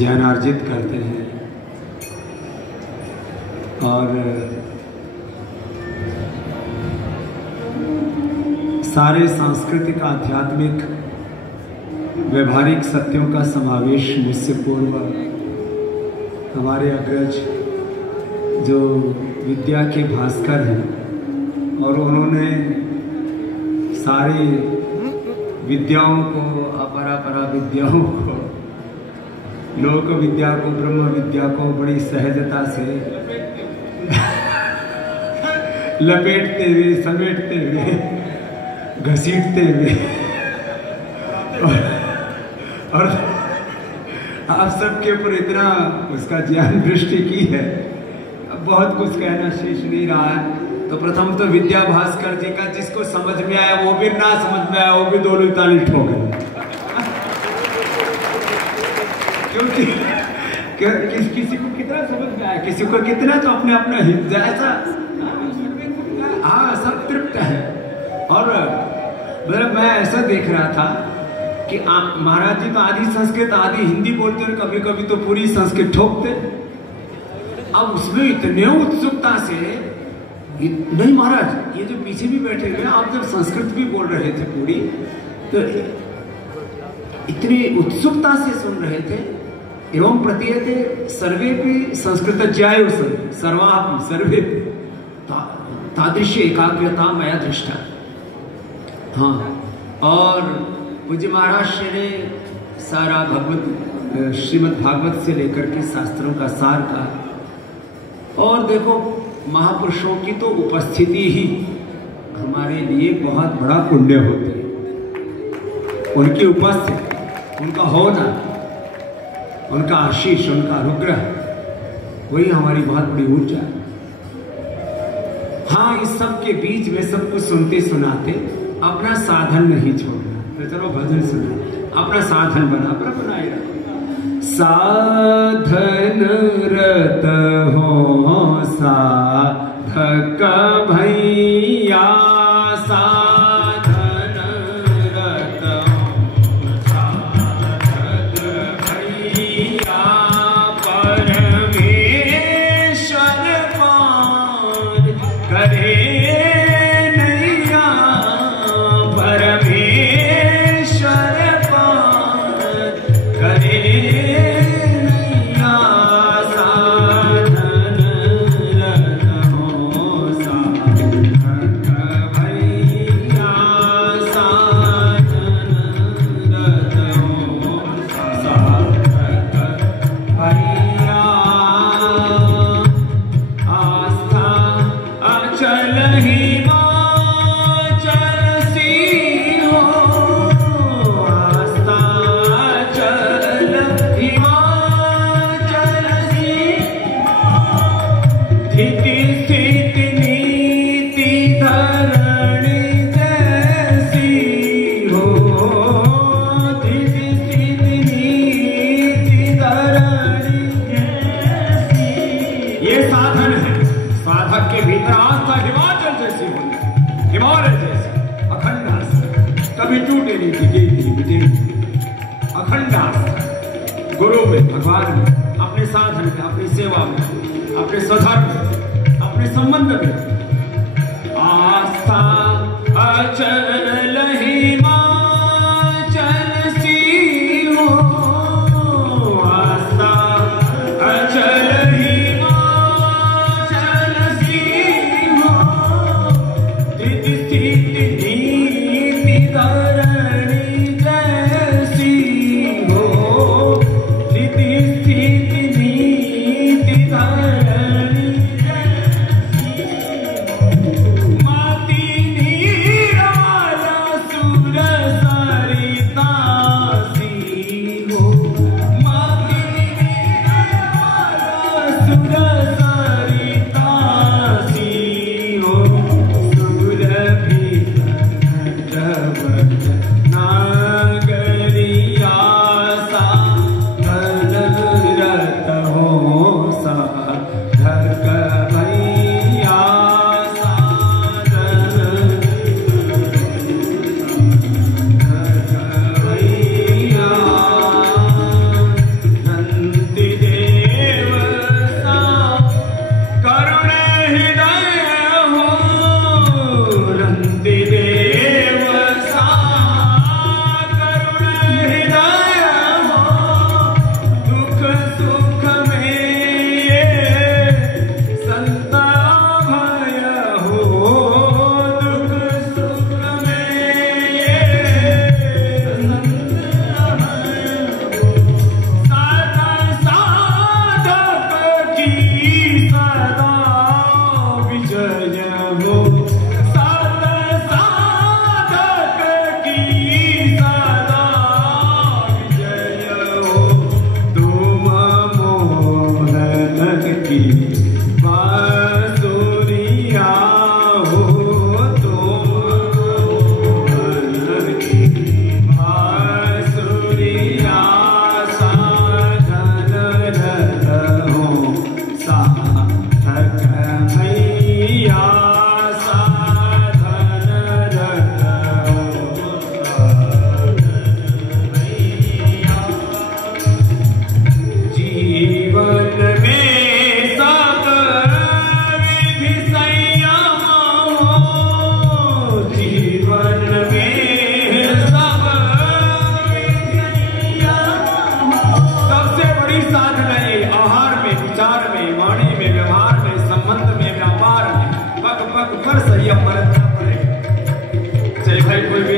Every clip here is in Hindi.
ज्ञान अर्जित करते हैं और सारे सांस्कृतिक आध्यात्मिक व्यवहारिक सत्यों का समावेश मुझसे पूर्व हमारे अग्रज जो विद्या के भास्कर हैं और उन्होंने सारी विद्याओं को अपरा विद्याओं को लोक विद्या को ब्रह्म विद्या को बड़ी सहजता से लपेटते हुए समेटते हुए घसीटते हुए और आप सबके ऊपर इतना उसका ज्ञान दृष्टि की है, अब बहुत कुछ कहना शेष नहीं रहा है। तो प्रथम तो विद्या भास्कर जी का जिसको समझ में आया वो भी, ना समझ में आया वो भी दोनों ताली ठोक गए, क्योंकि किसी को कितना समझ में आया, किसी को कितना, तो अपने अपना जैसा हाँ सब तृप्त है। और मतलब मैं ऐसा देख रहा था कि महाराज जी तो आधी संस्कृत आधी हिंदी बोलते हैं, कभी कभी तो पूरी संस्कृत ठोकते। अब उसमें इतने उत्सुकता से नहीं महाराज, ये जो पीछे भी बैठे हुए आप जब संस्कृत भी बोल रहे थे पूरी, तो इतनी उत्सुकता से सुन रहे थे। एवं प्रतीयते सर्वे भी संस्कृत ज्याय सर्वापि सर्वे तादृश्य एकाग्रता मया दृष्टा। हाँ, और पूज्य महाराज ने सारा भगवत श्रीमद् भागवत से लेकर के शास्त्रों का सार का, और देखो महापुरुषों की तो उपस्थिति ही हमारे लिए बहुत बड़ा पुण्य होती है। उनकी उपस्थिति, उनका होना, उनका आशीष, उनका अनुग्रह, वही हमारी बहुत बड़ी ऊर्जा है। हाँ, इस सब के बीच में सब कुछ सुनते सुनाते अपना साधन नहीं छोड़ना। तो चलो भजन सुना, अपना साधन बना, अपना बनाएगा। साधन रत हो साधक भैया, साधन रत हो साधक भैया, परमेश्वर पार करे गुरु में, भगवान में, अपने साधन में, अपनी सेवा में, अपने स्वधर्म में, अपने संबंध में आस्था अचल हिमाचल सी हो, आस्था अचल हिमाचल सी हो, स्थिति स्थिति नीति धरणी जैसी हो, स्थिति स्थिति नीति धरणी माती नीर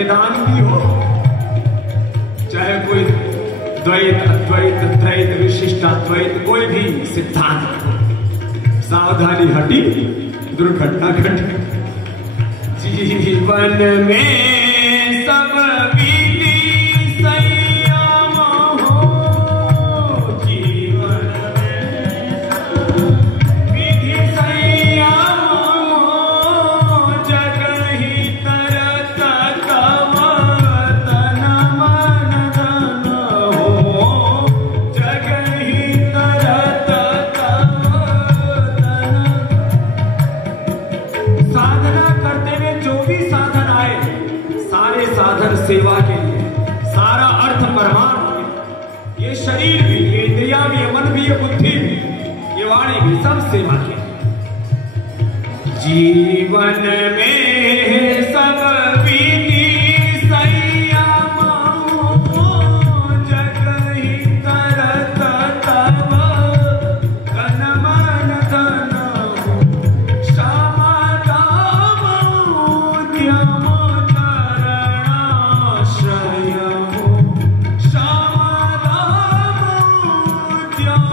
वेदांती हो, चाहे कोई द्वैत अद्वैत त्रैत विशिष्ट अद्वैत कोई भी सिद्धांत हो, सावधानी हटी दुर्घटना घटी। जीवन में सब विधि संयम हो, जीवन में विधि संयम हो, जगहि तरत कव तन मन धन हो, जगहि तरत कव तन। साधना करते हुए जो भी साधन आए, सारे साधन सेवा के लिए, सारा अर्थ परमार्थ के, ये शरीर भी, ये इंद्रिया भी, ये मन भी, ये बुद्धि भी, ये वाणी भी, सब सेवा के लिए। जीवन में सब विधि संयम हो, जगहि तरत कव तन मन धन हो, क्षमा दाम उद्यम चरणाश्रय हो, क्षमा दाम उद्यम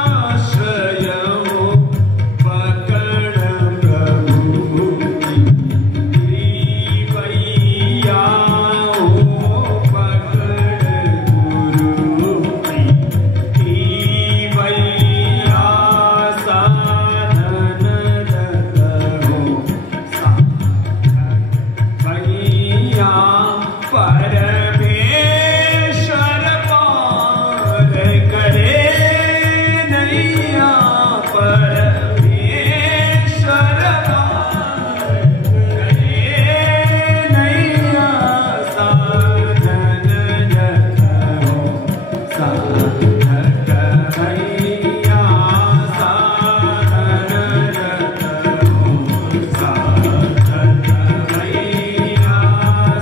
चरणाश्रय हो, पकड़ प्रभु की भैया हो, पकड़ गुरु की भैया, साधन रत हो, भैया परमेश्वर पार करे नैया, परमेश्वर पार करे नैया, साधन रत हो, साधक भैया, साधन रत हो, साधक भैया,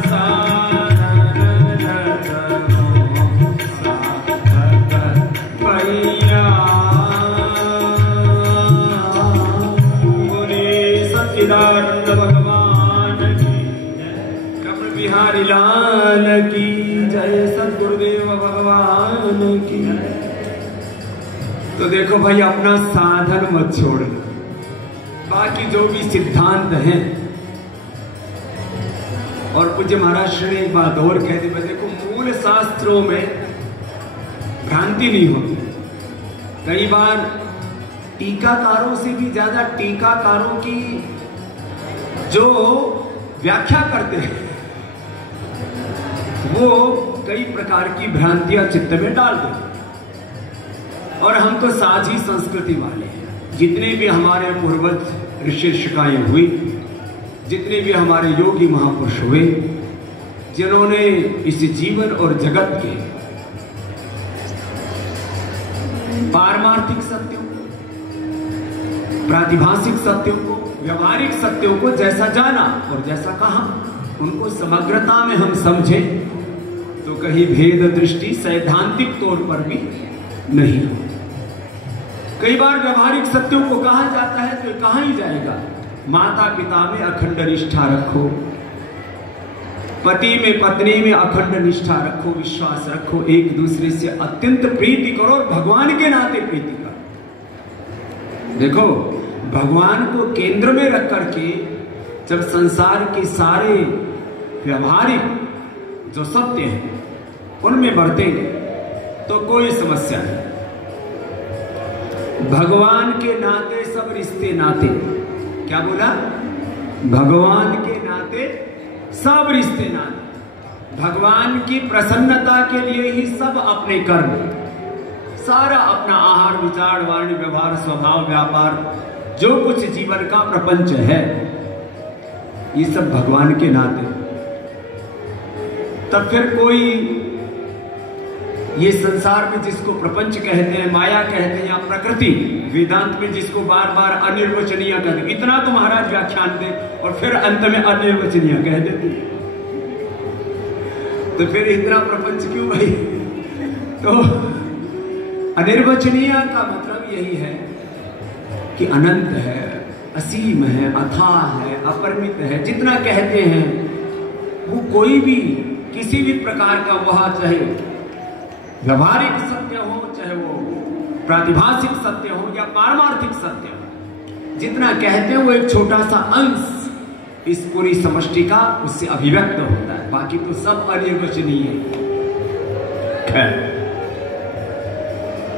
साधन रत हो, साधक भैया। बोले सच्चिदानंद भगवान की जय, कमल बिहारी लाल की जय, सद्गुरुदेव भगवान की जय। तो देखो भाई, अपना साधन मत छोड़ना, बाकी जो भी सिद्धांत हैं। और पूज्य महाराज श्री ने एक बात और कह दी, देखो मूल शास्त्रों में भ्रांति नहीं होती। कई बार टीकाकारों से भी ज्यादा टीकाकारों की जो व्याख्या करते हैं वो कई प्रकार की भ्रांतियां चित्त में डाल देते। और हम तो साझी संस्कृति वाले हैं। जितने भी हमारे पूर्वज ऋषि ऋषिकाएं हुई, जितने भी हमारे योगी महापुरुष हुए, जिन्होंने इस जीवन और जगत के पारमार्थिक सत्यों, प्रातिभाषिक सत्यों को, व्यवहारिक सत्यों को जैसा जाना और जैसा कहा, उनको समग्रता में हम समझें तो कहीं भेद दृष्टि सैद्धांतिक तौर पर भी नहीं हो। कई बार व्यवहारिक सत्यों को कहा जाता है तो कहा ही जाएगा, माता पिता में अखंड निष्ठा रखो, पति में पत्नी में अखंड निष्ठा रखो, विश्वास रखो, एक दूसरे से अत्यंत प्रीति करो और भगवान के नाते प्रीति करो। देखो, भगवान को केंद्र में रख करके जब संसार के सारे व्यवहारिक जो सत्य हैं उनमें बढ़तेंगे तो कोई समस्या नहीं। भगवान के नाते सब रिश्ते नाते, क्या बोला? भगवान के नाते सब रिश्ते नाते, भगवान की प्रसन्नता के लिए ही सब अपने कर्म, सारा अपना आहार विचार वाणी व्यवहार स्वभाव व्यापार जो कुछ जीवन का प्रपंच है ये सब भगवान के नाते। तब फिर कोई ये संसार में जिसको प्रपंच कहते हैं, माया कहते हैं या प्रकृति, वेदांत में जिसको बार बार अनिर्वचनीय कहते हैं, इतना तो महाराज व्याख्यान दे और फिर अंत में अनिर्वचनीय कह देते, तो फिर इतना प्रपंच क्यों भाई? तो अनिर्वचनीय का मतलब यही है कि अनंत है, असीम है, अथाह है, अपरिमित है, जितना कहते हैं वो कोई भी किसी भी प्रकार का वह चाहे व्यवहारिक सत्य हो, चाहे वो प्रातिभाषिक सत्य हो या पारमार्थिक सत्य हो, जितना कहते हैं वो एक छोटा सा अंश इस पूरी समष्टि का उससे अभिव्यक्त होता है, बाकी तो सब अनिर्वचनीय है।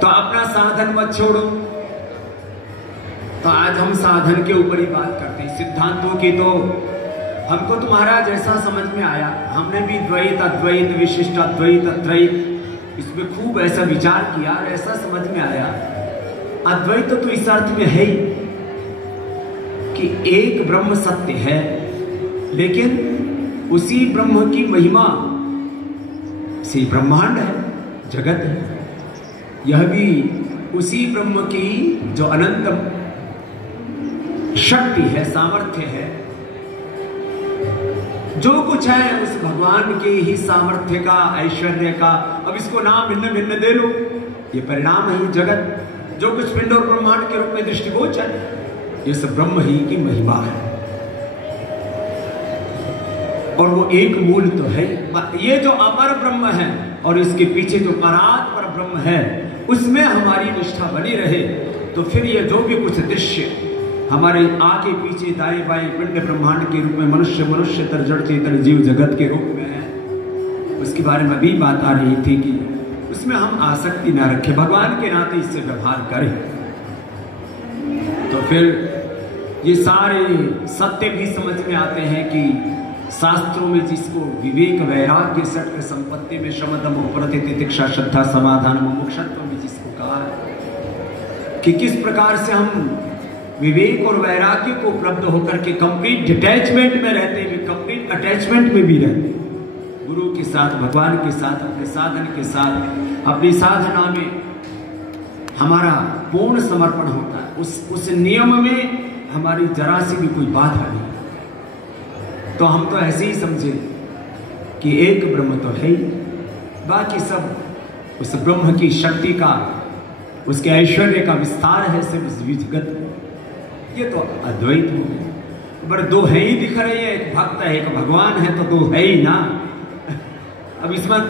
तो अपना साधन मत छोड़ो। तो आज हम साधन के ऊपर ही बात करते हैं, सिद्धांतों की। तो हमको तुम्हारा जैसा समझ में आया, हमने भी द्वैत अद्वैत विशिष्ट अद्वैत अद्वैत इसमें खूब ऐसा विचार किया और ऐसा समझ में आया अद्वैत तो इस अर्थ में है ही कि एक ब्रह्म सत्य है, लेकिन उसी ब्रह्म की महिमा से ब्रह्मांड है, जगत है। यह भी उसी ब्रह्म की जो अनंत शक्ति है, सामर्थ्य है, जो कुछ है उस भगवान के ही सामर्थ्य का, ऐश्वर्य का। अब इसको नाम भिन्न भिन्न दे लो, ये परिणाम है जगत। जो कुछ पिंड और ब्रह्मांड के रूप में दृष्टिगोचर, ये सब ब्रह्म ही की महिमा है। और वो एक मूल तो है, ये जो अपर ब्रह्म है और इसके पीछे जो परात पर ब्रह्म है, उसमें हमारी निष्ठा बनी रहे, तो फिर ये जो भी कुछ दृश्य हमारे आगे पीछे दाएं बाएं पिंड ब्रह्मांड के रूप में मनुष्य मनुष्यतर जड़ चेतन जीव जगत के रूप में है, उसके बारे में भी बात आ रही थी कि उसमें हम आसक्ति ना रखें, भगवान के नाते इससे व्यवहार करें। तो फिर ये सारे सत्य भी समझ में आते हैं कि शास्त्रों में जिसको विवेक वैराग्य सत्य संपत्ति में शम दम उपरति तितिक्षा श्रद्धा समाधान मुमुक्षत्व में जिसको कहा है कि किस प्रकार से हम विवेक और वैराग्य को उपलब्ध होकर के कंप्लीट डिटैचमेंट में रहते हुए कंप्लीट अटैचमेंट में भी रहते, गुरु के साथ, भगवान के साथ, अपने साधन के साथ, अपनी साधना में हमारा पूर्ण समर्पण होता है। उस नियम में हमारी जरा सी भी कोई बाधा नहीं। तो हम तो ऐसे ही समझे कि एक ब्रह्म तो है ही, बाकी सब उस ब्रह्म की शक्ति का, उसके ऐश्वर्य का विस्तार है सब इस जगत। ये तो अद्वैत हो, पर दो है ही दिख रही है, एक भक्त है एक भगवान है, तो दो है ही ना। अब इसमें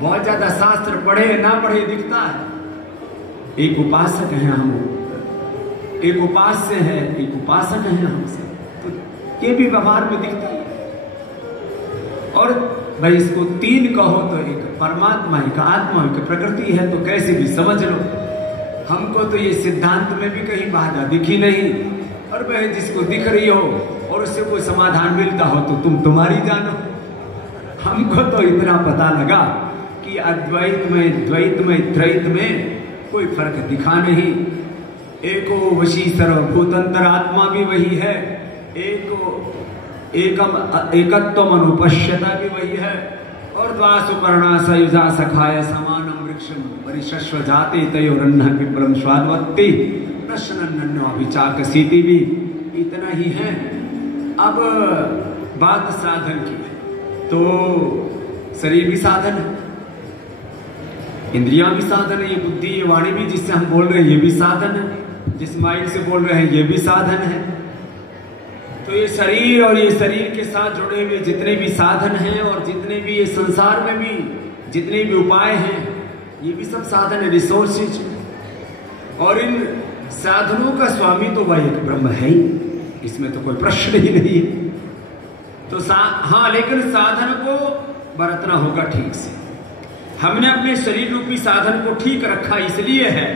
बहुत ज्यादा शास्त्र पढ़े ना पढ़े दिखता है। एक उपासक है हम, एक उपास्य है, एक उपासक है हमसे, तो ये भी व्यवहार में दिखता है। और भाई इसको तीन कहो तो एक परमात्मा, एक आत्मा, एक प्रकृति है, तो कैसे भी समझ लो। हमको तो ये सिद्धांत में भी कहीं बाधा दिखी नहीं, और वह जिसको दिख रही हो और उससे कोई समाधान मिलता हो तो तुम्हारी जानो। हमको तो इतना पता लगा कि अद्वैत में, द्वैत में, त्रैत में कोई फर्क दिखा नहीं। एको वशी सर्वभूतंतर आत्मा भी वही है, एकत्वम अनुपश्यता भी वही है, और द्वासुपर्णा सयुजा सखाय समानम वृक्षम परिशस्व जाते तयोरन्नः विप्रम स्वादवत्ति प्रश्नन्नो विचाकसीति भी इतना ही है। अब बात साधन की है, तो शरीर भी साधन है, इंद्रियां भी साधन है, ये बुद्धि ये वाणी भी जिससे हम बोल रहे हैं ये भी साधन है, जिस माइंड से बोल रहे हैं ये भी साधन है। तो ये शरीर और ये शरीर के साथ जुड़े हुए जितने भी साधन हैं और जितने भी ये संसार में भी जितने भी उपाय हैं, ये भी सब साधन है, रिसोर्सेज। और इन साधनों का स्वामी तो वह एक ब्रह्म है ही, इसमें तो कोई प्रश्न ही नहीं है। तो हाँ, लेकिन साधन को बरतना होगा ठीक से। हमने अपने शरीर रूपी साधन को ठीक रखा इसलिए है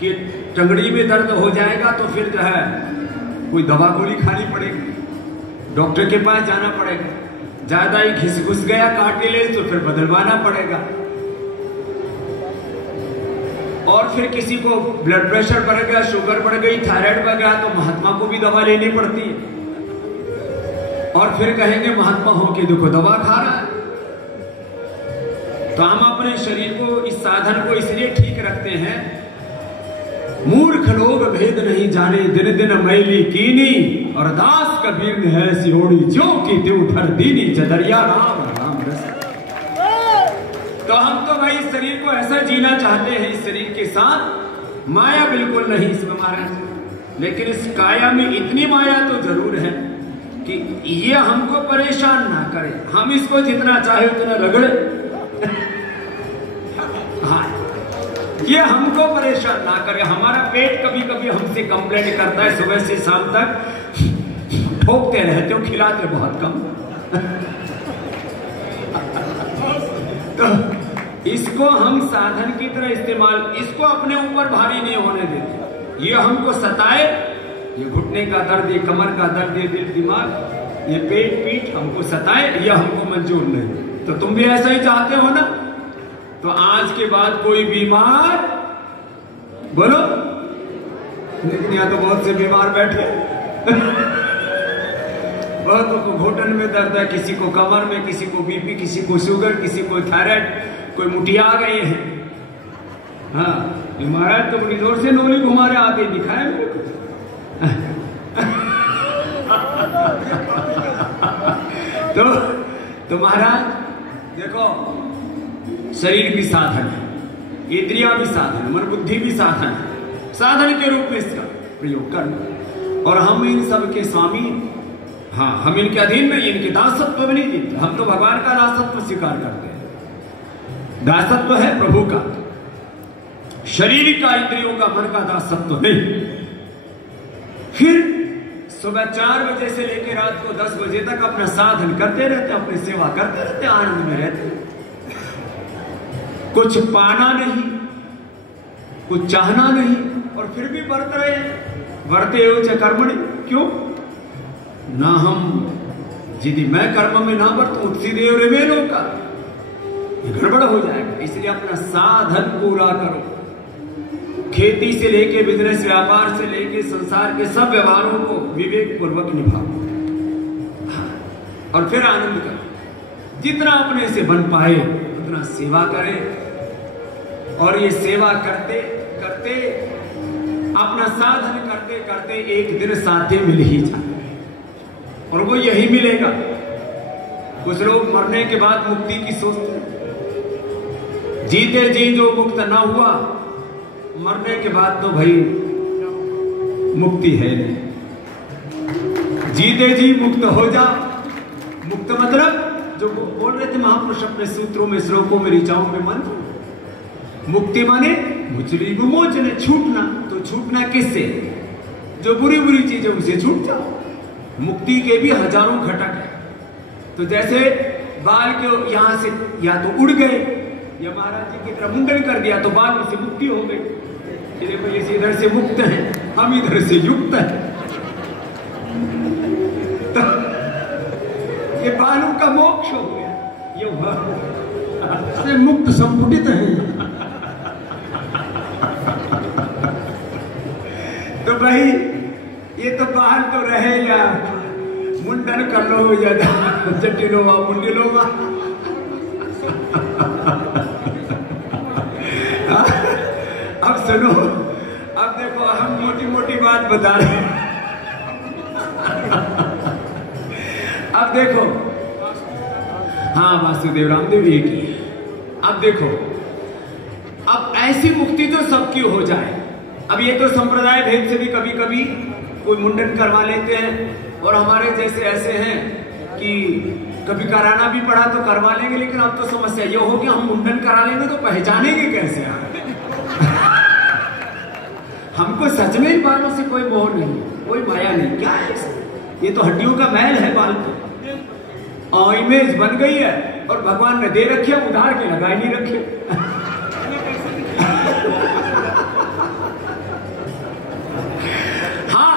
कि टंगड़ी में दर्द हो जाएगा तो फिर जो है कोई दवा गोली खानी पड़ेगी, डॉक्टर के पास जाना पड़ेगा, ज्यादा ही घिस गया काटे ले तो फिर बदलवाना पड़ेगा। और फिर किसी को ब्लड प्रेशर बढ़ गया, शुगर बढ़ गई, थायराइड बढ़ गया, तो महात्मा को भी दवा लेनी पड़ती है। और फिर कहेंगे महात्मा हो के देखो दवा खा रहा है। तो हम अपने शरीर को, इस साधन को इसलिए ठीक रखते हैं, मूर्ख लोग भेद नहीं जाने, दिन दिन मैली कीनी, और दास कबीर ने ऐसी ओढ़ी ज्यों की त्यों धर दीनी, चदरिया राम राम रस। तो हम तो भाई शरीर को ऐसा जीना चाहते हैं, इस शरीर के साथ माया बिल्कुल नहीं इसमें महाराज, लेकिन इस काया में इतनी माया तो जरूर है कि ये हमको परेशान ना करे, हम इसको जितना चाहे उतना रगड़े। हाँ, ये हमको परेशान ना करे। हमारा पेट कभी कभी हमसे कंप्लेंट करता है, सुबह से शाम तक ठोकते रहते हो, खिलाते बहुत कम। तो इसको हम साधन की तरह इस्तेमाल, इसको अपने ऊपर भारी नहीं होने देते। ये हमको सताए, ये घुटने का दर्द, ये कमर का दर्द, ये दिल दिमाग, ये पेट पीठ हमको सताए, ये हमको मंजूर नहीं। तो तुम भी ऐसा ही चाहते हो ना? तो आज के बाद कोई बीमार बोलो, लेकिन यहाँ तो बहुत से बीमार बैठे। बहुतों को घुटन में दर्द है, किसी को कमर में, किसी को बीपी, किसी को शुगर, किसी को थायराइड, कोई मुठिया गए हैं। हाँ, महाराज तो बड़ी जोर से नोली घुमा रहे, आते दिखाए मेरे को। तो महाराज देखो, शरीर भी साधन है, इंद्रियां भी साधन है, मन बुद्धि भी साधन है। साधन के रूप में इसका प्रयोग करना, और हम इन सब के स्वामी। हाँ, हम इनके अधीन में, इनके दासत्व में नहीं जीते। हम तो भगवान का दासत्व स्वीकार करते हैं। दासत्व है प्रभु का, शरीर का, इंद्रियों का, मन का दासत्व नहीं। फिर सुबह 4 बजे से लेकर रात को 10 बजे तक अपना साधन करते रहते, अपनी सेवा करते रहते, आनंद में रहते। कुछ पाना नहीं, कुछ चाहना नहीं, और फिर भी बरत रहे। वर्ते हो च कर्मणि, क्यों ना? हम यदि मैं कर्म में ना बरतूं, देव रेवेनो का गड़बड़ हो जाएगा। इसलिए अपना साधन पूरा करो। खेती से लेके बिजनेस, व्यापार से लेके संसार के सब व्यवहारों को विवेक पूर्वक निभाओ, और फिर आनंद करो। जितना अपने से बन पाए उतना सेवा करें, और ये सेवा करते करते, अपना साधन करते करते एक दिन साध्य मिल ही जाए, और वो यही मिलेगा। कुछ लोग मरने के बाद मुक्ति की सोचते हैं। जीते जी जो मुक्त ना हुआ, मरने के बाद तो भाई मुक्ति है नहीं। जीते जी मुक्त हो जा। मुक्त मतलब जो बोल रहे थे महापुरुष अपने सूत्रों में, श्लोकों में, ऋचाओं में मंत्र। मुक्ति माने मुचली विमोचन, छूटना। तो छूटना किससे? जो बुरी बुरी चीजें उनसे छूट जाओ। मुक्ति के भी हजारों घटक है। तो जैसे बाल के यहां से या तो उड़ गए, या महाराज जी की तरह मुंडन कर दिया तो बाल से मुक्ति हो गई। देखो, ये इधर से मुक्त है, हम इधर से युक्त है। तो ये बालों का मोक्ष हो गया, ये हुआ से मुक्त संपुटित है। तो भाई ये तो बाहर तो रहे, या मुंडन कर लो, या चट्टी लो, मुंडी लो। अब सुनो, अब देखो, हम मोटी मोटी बात बता रहे हैं। अब देखो, हाँ, वासुदेव रामदेव एक ही। अब देखो, अब ऐसी मुक्ति जो सबकी हो जाए। अब ये तो संप्रदाय भेद से भी कभी कभी कोई मुंडन करवा लेते हैं, और हमारे जैसे ऐसे हैं कि कभी कराना भी पड़ा तो करवा लेंगे। लेकिन अब तो समस्या ये हो कि हम मुंडन करा लेंगे तो पहचानेंगे कैसे? हमको सच में इन बालों से कोई मोह नहीं, कोई माया नहीं। क्या है ये? तो हड्डियों का मैल है बाल पे, और इमेज बन गई है, और भगवान ने दे रखी है, उधार के लगाई नहीं रखी। हाँ,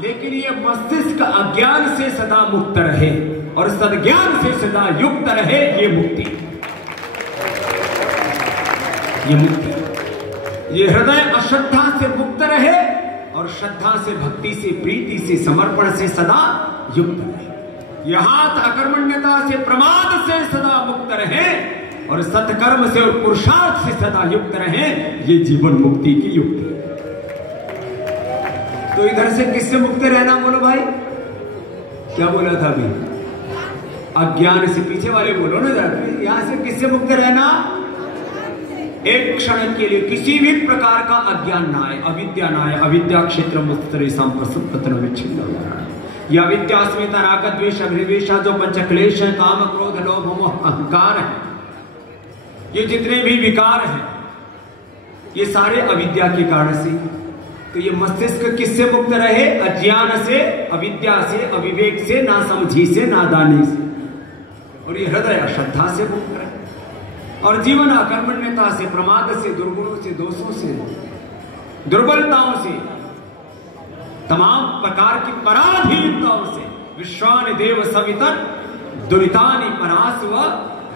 लेकिन ये मस्तिष्क अज्ञान से सदा मुक्त रहे, और सद्ज्ञान से सदा युक्त रहे, ये मुक्ति। ये मुक्ति, ये हृदय अश्रद्धा से मुक्त रहे, और श्रद्धा से, भक्ति से, प्रीति से, समर्पण से सदा युक्त रहे। यह हाथ अकर्मण्यता से, प्रमाद से सदा मुक्त रहे, और सत्कर्म से और पुरुषार्थ से सदा युक्त रहे। ये जीवन मुक्ति की युक्ति है। तो इधर से किससे मुक्त रहना बोलो भाई? क्या बोला था अभी? अज्ञान से। पीछे वाले बोलो ना जरा, यहां से किससे मुक्त रहना? एक क्षण के लिए किसी भी प्रकार का अज्ञान ना आए, अविद्या ना आए। अविद्या क्षेत्र या विद्या अस्मिता राग द्वेष अभिनिवेश जो पंचक्लेश है, काम क्रोध लोभ मोह अहंकार है, ये जितने भी विकार हैं ये सारे अविद्या के कारण से। तो ये मस्तिष्क किससे मुक्त रहे? अज्ञान से, अविद्या से, अविवेक से, ना समझी से, नादानी से। और ये हृदय अश्रद्धा से मुक्त रहे और जीवन अकर्मण्यता से, प्रमाद से, दुर्गुणों से, दोषों से, दुर्बलताओं से, तमाम प्रकार की पराधीनताओं से। विश्वानि देव सवितन दुरितानि परास्व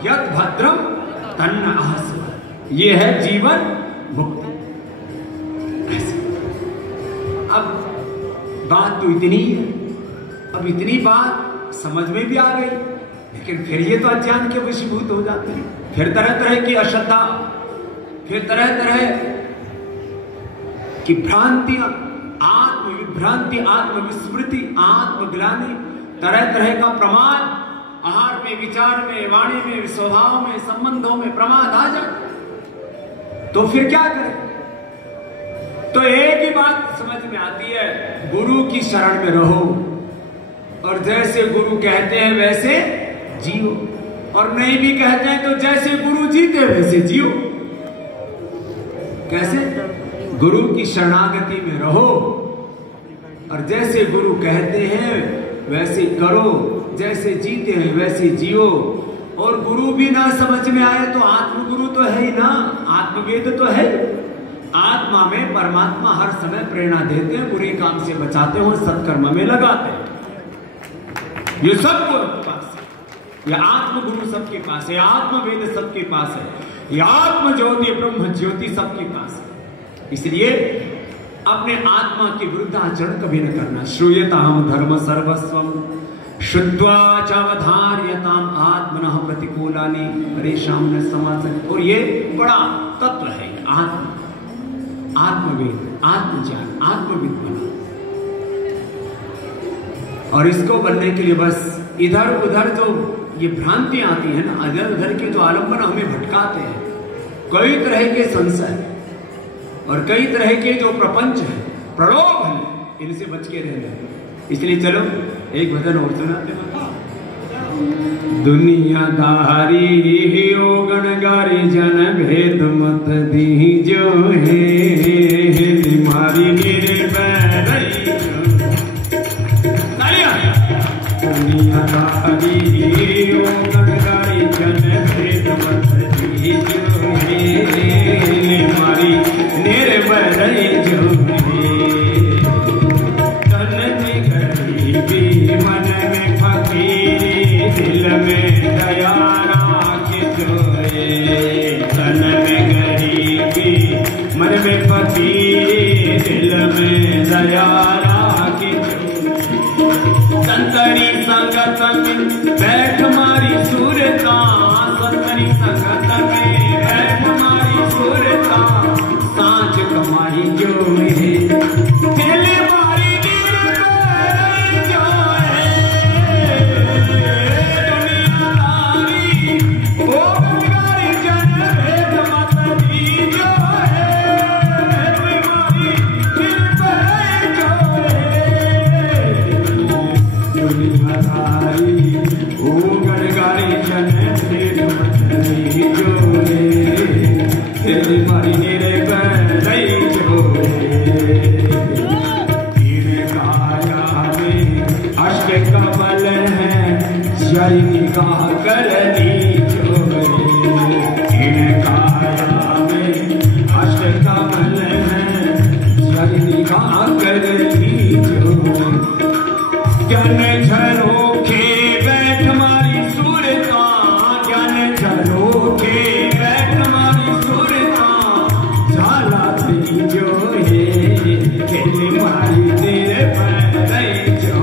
यद भद्रम तन्न आस्व। ये है जीवन मुक्ति। अब बात तो इतनी है, अब इतनी बात समझ में भी आ गई, लेकिन फिर ये तो अज्ञान के वशीभूत हो जाते हैं। फिर तरह तरह की अश्रद्धा, फिर तरह तरह की भ्रांतियां, आत्मविभ्रांति, आत्मविस्मृति, आत्मग्लानि, तरह तरह का प्रमाद, आहार में, विचार में, वाणी में, स्वभाव में, संबंधों में प्रमाद आ जाए तो फिर क्या करें? तो एक ही बात समझ में आती है, गुरु की शरण में रहो और जैसे गुरु कहते हैं वैसे जियो, और नहीं भी कहते हैं तो जैसे गुरु जीते वैसे जियो। कैसे? गुरु की शरणागति में रहो और जैसे गुरु कहते हैं वैसे करो, जैसे जीते हैं वैसे जियो। और गुरु भी ना समझ में आए तो आत्मगुरु तो है ही ना, आत्मवेद तो है। आत्मा में परमात्मा हर समय प्रेरणा देते हैं, बुरे काम से बचाते हो, सत्कर्म में लगाते हैं। ये सब आपके पास है, ये आत्मगुरु सबके पास है, आत्मवेद सबके पास है, ये आत्म ज्योति ब्रह्म ज्योति सबके पास है। इसलिए अपने आत्मा के विरुद्ध आचरण कभी न करना। श्रूयताम धर्म सर्वस्वम शुद्ध्वा चावधार्यताम आत्मनः प्रतिकूलानि परेशान न समासन। और ये बड़ा तत्व है आत्मवेद, आत्मज्ञान, आत्मविद बना। और इसको बनने के लिए बस इधर उधर जो ये भ्रांतियां आती है ना, इधर उधर के जो आलम्बन हमें भटकाते हैं, कई तरह के संशय और कई तरह के जो प्रपंच है, प्रलोभ है, इनसे बच के रहना। इसलिए चलो एक भजन और सुनाते हैं। दुनियादारी हो गणगारी जन भेद मत दी जो है मारी मेरे बैरई। दुनियादारी हो गणगारी जन भेद मत दी जो है मारी मेरे बैरई जो मन में फकीरी दिल में दया राख जोए। तन में गरीबी मन में फकीरी दिल में दया राख जोए। संतरी संगत में बैठ मारी सूरता, संतरी संगत में बैठ मारी सूरता, सांच कमाई जो है निगाह करनी जोरे। इन काया में अष्ट कमल है, निगाह करनी जोरे। ज्ञान झरोखे बैठ मारी सूरता, ज्ञान झरोखे बैठ मारी सूरता, झाला थी जो है खेल मारी तेरे पैर जो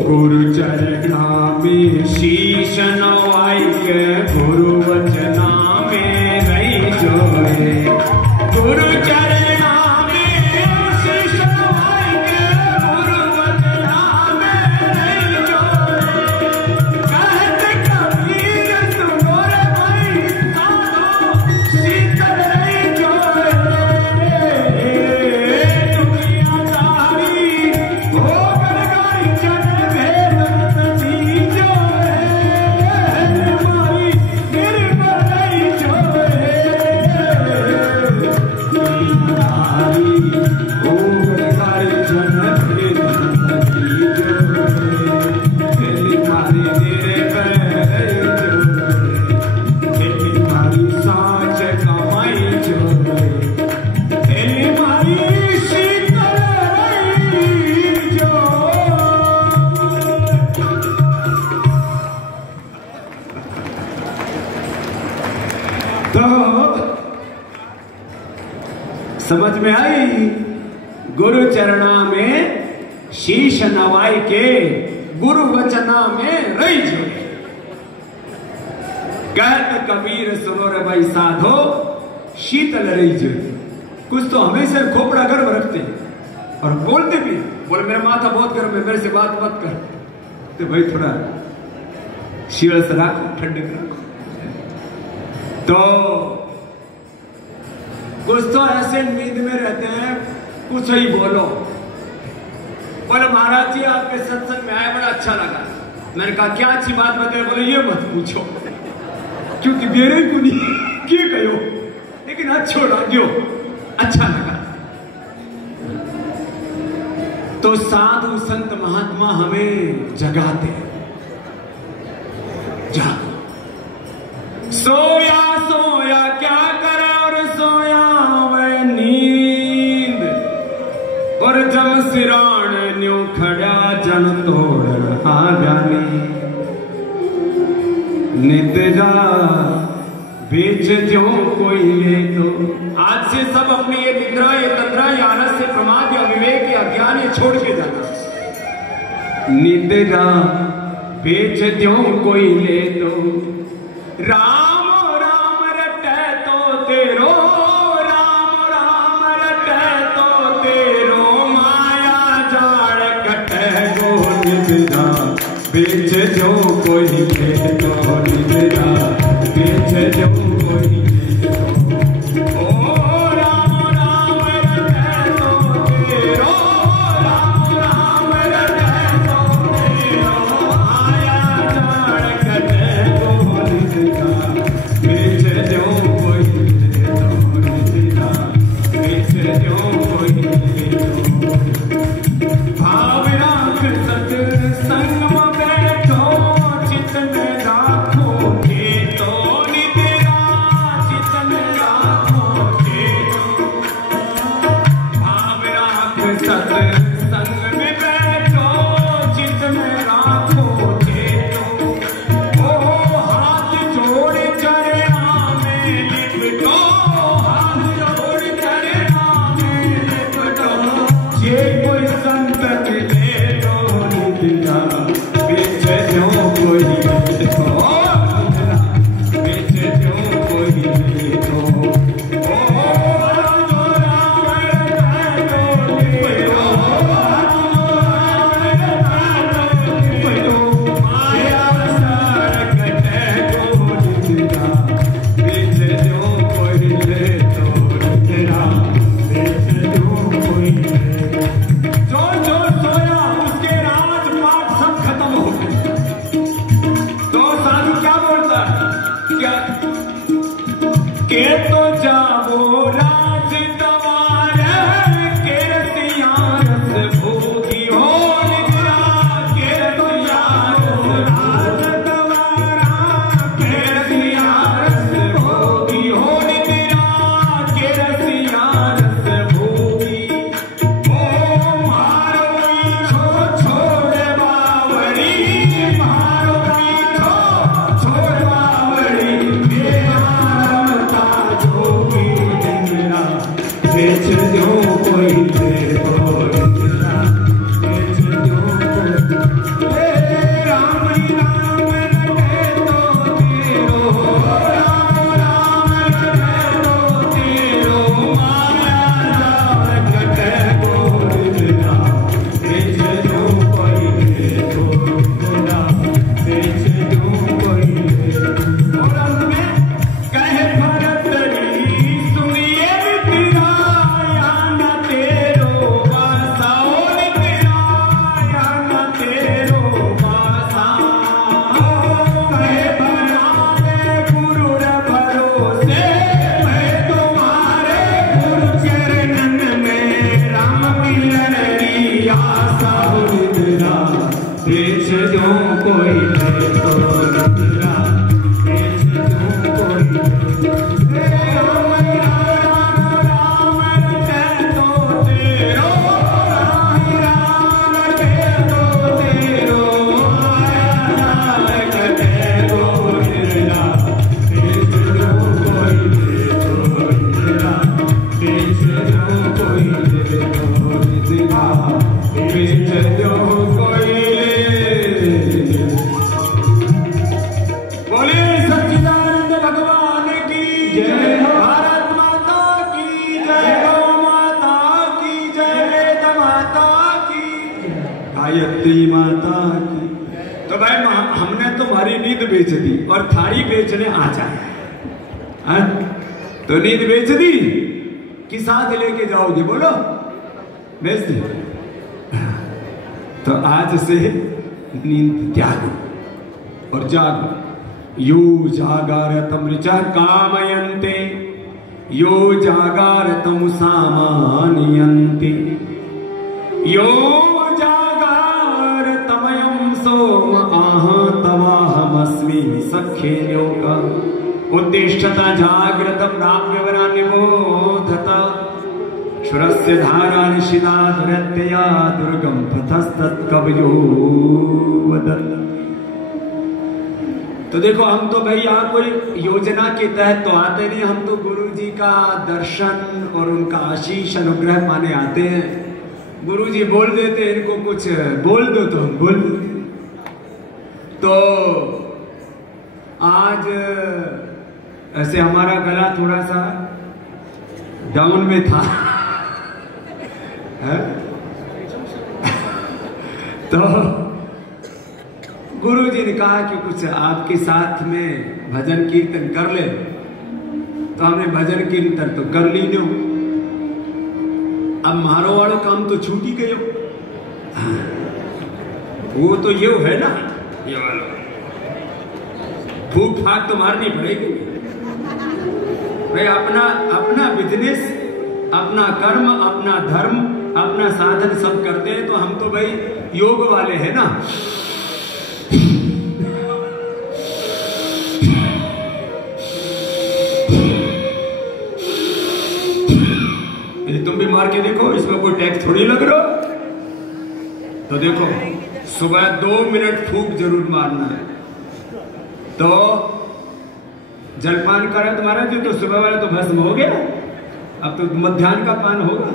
गुरु चरणा में शीश नवाई के गुरु वचना में रही जोए। गुरु चरणा में शीश नवाई तो समझ में आई, गुरु चरणा में शीश नवाई के, गुरु वचना में रही जो। कहत कबीर सुनो रे भाई साधो, शीतल रही जो। कुछ तो हमेशा खोपड़ा गर्म रखते हैं और बोलते भी, बोले मेरा माथा बहुत गर्म है, मेरे से बात मत कर। तो भाई थोड़ा शील से रखो, ठंडे रखो। तो कुछ तो ऐसे नींद में रहते हैं, कुछ ही बोलो। बोले महाराज जी आपके सत्संग में आए, बड़ा अच्छा लगा। मैंने कहा क्या अच्छी बात बताए? बोले ये मत पूछो, क्योंकि मेरे को नहीं क्या कहो, लेकिन अच्छो लग्यो, अच्छा लगा। तो साधु संत महात्मा हमें जगाते हैं, जागो। सोया सोया क्या करे और सोया वह नींद, और जब सिराण न्यू खड़ा जन तोड़ आ जानी। निद्रा बेच जो कोई ले तो। आज से सब अपनी ये निद्रा, ये तंद्रा, ये आलस, ये प्रमाद, ये अविवेक, ये अज्ञान, ये छोड़ के जाना। निद्रा बेच जो कोई ले तो, राम राम रटे तो तेरो, राम राम रटे तो तेरो, माया जाड़ कटे गो। निद्रा बेच जो कोई ले तो, निद्रा बेच जो कोई ले तो। ओ राम राम रटे तो तेरो, राम राम रटे तो तेरो, माया जाड़ कटे गो। निद्रा बेच जो कोई ले तो, निद्रा बेच जो कोई ले तो। भाव राख सत्संग में बैठो, चित में राखो तो, निद्रा चित में राखो तो। भाव राख सत्संग में बैठो, चित में राखो तो। ओ हाथ जोड़ चरणा में लिपटो, हाथ जोड़ चरणा में लिपटो। ये कोई संकट ले लो, निद्रा बेच जो कोई ले तो, निद्रा बेच जो कोई ले तो। ओ राम राम रटे तो तेरो, राम राम रटे तो तेरो, माया जाड़ कटे गो। निद्रा बेच जो कोई ले तो, निद्रा बेच जो कोई ले। जो जो सोया उसके राजपाट सब खत्म हो गए। तो साधु क्या बोलता है? क्या के तो जाओ राज दवारे, के रसियारस भोगी हो। निद्रा के रसियारस राज दवारा, के रसियारस भोगी हो। निद्रा के रसियारस भोगी। ओ मारो पीछो छोड़ बावड़ी, मारो पीछो छोड़ बावड़ी, मेरा रमता जोगी दिन जय, भारत माता की जय, गौ माता की जय, वेद माता की, गायत्री माता की। तो भाई हमने तुम्हारी नींद बेच दी और थारी बेचने आ जाए, तो नींद बेच दी कि साथ लेके जाओगे? बोलो, बेच दी। तो आज से नींद त्यागो और जागो। यो जागारतम ऋचा कामयन्ते, यो जागारतम सामान्यन्ते, यो जागारतमयं सोम तवाहमस्मि सख्येनोक। उत्तिष्ठता जाग्रतं नाप्यवरा निबोधत, क्षुरस्य धारा निशिता दुरत्यया दुर्गम पथस्तत्कवयो वदन्। तो देखो, हम तो भाई यहाँ कोई योजना के तहत तो आते नहीं, हम तो गुरु जी का दर्शन और उनका आशीष अनुग्रह पाने आते हैं। गुरु जी बोल देते इनको कुछ बोल दो तो हम बोल देते। तो आज ऐसे हमारा गला थोड़ा सा डाउन में था तो गुरु जी ने कहा कि कुछ आपके साथ में भजन कीर्तन कर ले, तो हमने भजन कीर्तन तो कर ली नो। अब मारो वालों काम तो छूट ही गए, वो तो ये है ना, ये वाला फूक फाक तो मारनी पड़ेगी भाई। अपना अपना बिजनेस, अपना कर्म, अपना धर्म, अपना साधन सब करते हैं, तो हम तो भाई योग वाले हैं ना। तुम भी मार के देखो, इसमें कोई टैक्स थोड़ी लग रहा। तो देखो, सुबह 2 मिनट फूक जरूर मारना है। तो जलपान करा तुम्हारा जो, तो सुबह वाला तो भस्म हो गया, अब तो मध्याह्न का पान होगा।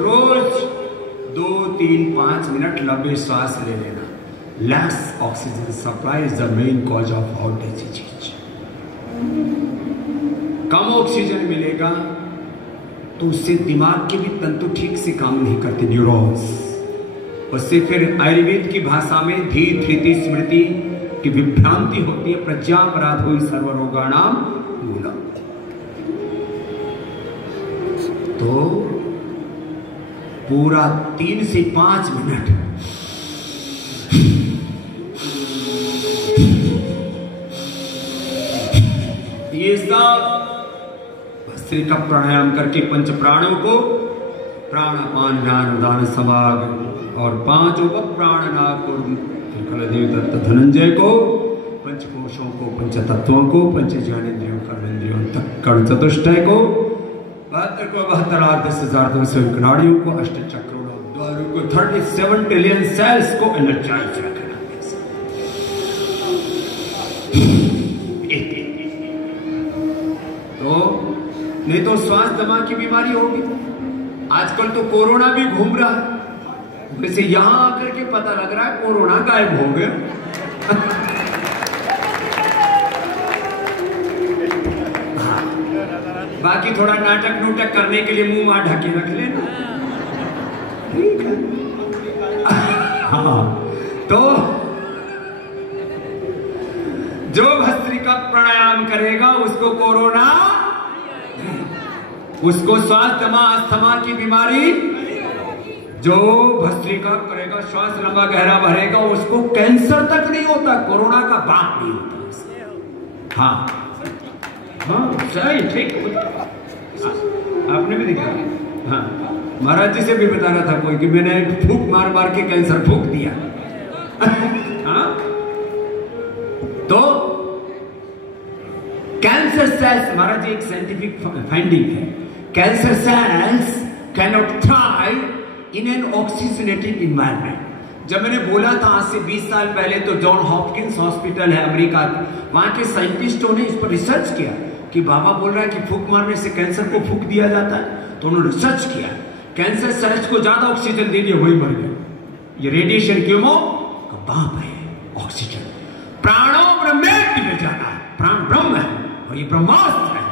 रोज 2, 3, 5 मिनट लंबे श्वास ले लेना। Less oxygen supply is the main cause of heart disease. Come oxygen मिलेगा तो उससे दिमाग के भी तंतु ठीक से काम नहीं करते, न्यूरॉन्स। उससे फिर आयुर्वेद की भाषा में धीर धृति स्मृति की विभ्रांति होती है। प्रज्ञापराधो सर्वरोगाणाम मूलम। तो पूरा 3 से 5 मिनट ये सब भस्त्री का प्राणायाम करके पंच प्राणों को, प्राणापान ज्ञान उदान समाग और 5 प्राणनाग को, देवी दत्त धनंजय को, पंचकोशों को, पंच तत्वों को, पंच ज्ञानेन्द्रियों कर्मेंद्रियों तक कर्ण चतुष्टय को, 72 को 72,10,000 नाड़ियों को, 8 चक्रों द्वारों को, 37 ट्रिलियन सेल्स को एनर्जाइज रखना। तो नहीं तो श्वास दमा की बीमारी होगी। आजकल तो कोरोना भी घूम रहा है, वैसे यहां आकर के पता लग रहा है कोरोना गायब हो गया। बाकी थोड़ा नाटक नूटक करने के लिए मुंह मार ढके रख लेना, ठीक है। हाँ, तो जो भस्त्रिका प्राणायाम करेगा उसको कोरोना, उसको श्वास दमा अस्थमा की बीमारी, जो भस्त्रिका करेगा, श्वास लंबा गहरा भरेगा, उसको कैंसर तक नहीं होता, कोरोना का बाप नहीं होता। हाँ हाँ, सही, ठीक, आपने भी देखा। हाँ, महाराज जी से भी बता रहा था कोई कि मैंने फूक मार मार के कैंसर फूक दिया। हाँ? तो कैंसर सेल्स, महाराज जी एक साइंटिफिक फाइंडिंग है, cancer cells can not thrive in an oxygenated environment. जब मैंने बोला था आज से 20 साल पहले, तो जॉन हॉपकिंस हॉस्पिटल है अमेरिका, वहां के साइंटिस्टों ने इस पर रिसर्च किया कि बाबा बोल रहा है कि फूक मारने से कैंसर को फूक दिया जाता है, तो उन्होंने रिसर्च किया, कैंसर सेल्स को ज्यादा ऑक्सीजन दे दिया, वही मर गया। ये रेडिएशन क्यों का बाप है, ऑक्सीजन। प्राणो ब्रह्मेति में जाना है। प्राण ब्रह्म है और ये ब्रह्मास्त्र है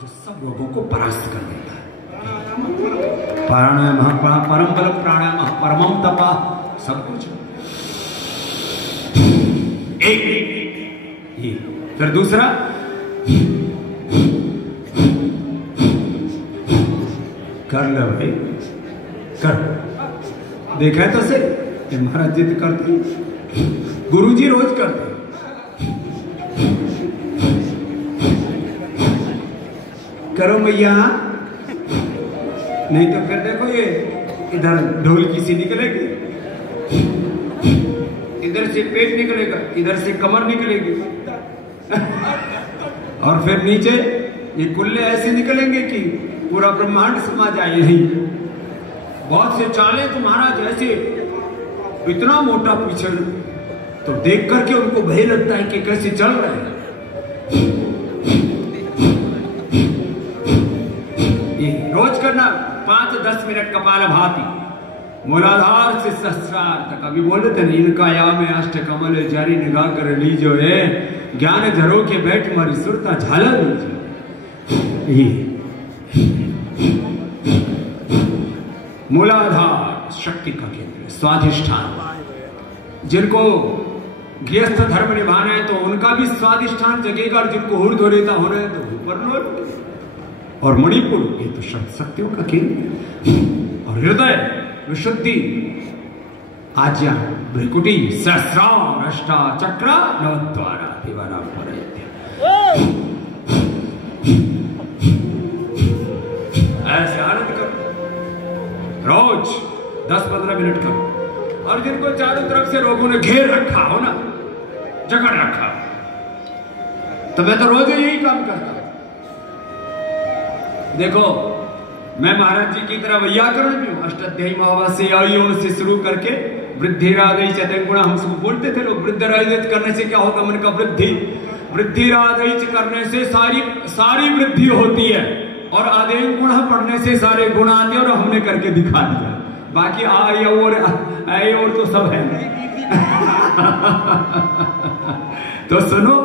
जो सब रोगों को परास्त कर देता है। प्राणायाम परम बल, प्राणायाम परमम तपा, सब कुछ एक। फिर दूसरा कर लो भाई, कर। देखा है तो सही, महाराज जी तो करते, गुरु जी रोज करते। करो मैया, नहीं तो फिर देखो ये इधर ढोल की सी निकलेगी, इधर से पेट निकलेगा, इधर से कमर निकलेगी और फिर नीचे ये कुल्ले ऐसे निकलेंगे कि पूरा ब्रह्मांड समा जाए। यही बहुत से चाले तो महाराज ऐसे इतना मोटा पीछे, तो देख करके उनको भय लगता है कि कैसे चल रहे हैं। ये रोज करना 5-10 मिनट कपालभाति, मूलाधार से सहस्रार तक। अभी बोले थे ना, इनका याम अष्ट कमल जारी निगाह कर लीजो है, ज्ञान झरो के बैठ मारी सुरता झाला लीजिए। मूलाधार शक्ति का केंद्र, स्वाधिष्ठान। जिनको गृहस्थ धर्म निभाना है तो उनका भी स्वाधिष्ठान जगेगा, और जिनको ऊर्ध्वरेता होना है तो ऊपर। और मणिपुर ये तो शक्तियों का केंद्र। और हृदय विशुद्धि, आज्ञा भ्रिकुटी, सहस्रार अष्टा चक्र नवद्वारा दिवारा ऐसे आनंद करो, रोज 10-15 मिनट करो। और जिनको चारों तरफ से रोगों ने घेर रखा हो ना, जकड़ रखा, तो मैं तो रोज यही काम करता हूं। देखो, मैं महाराज जी की तरह वैयाकरण भी हूं। अष्टाध्यायी महावास्य आयुओं से शुरू करके वृद्धिरादयी चतुर्गुणा, हम सब बोलते थे लोग, वृद्धिरादयी करने से क्या होगा? मन का वृद्धि। वृद्धिरादयी करने से सारी वृद्धि होती है, और आदेय गुण पढ़ने से सारे गुण आते हैं, और हमने करके दिखा दिया। बाकी आय और तो सब है। तो सुनो,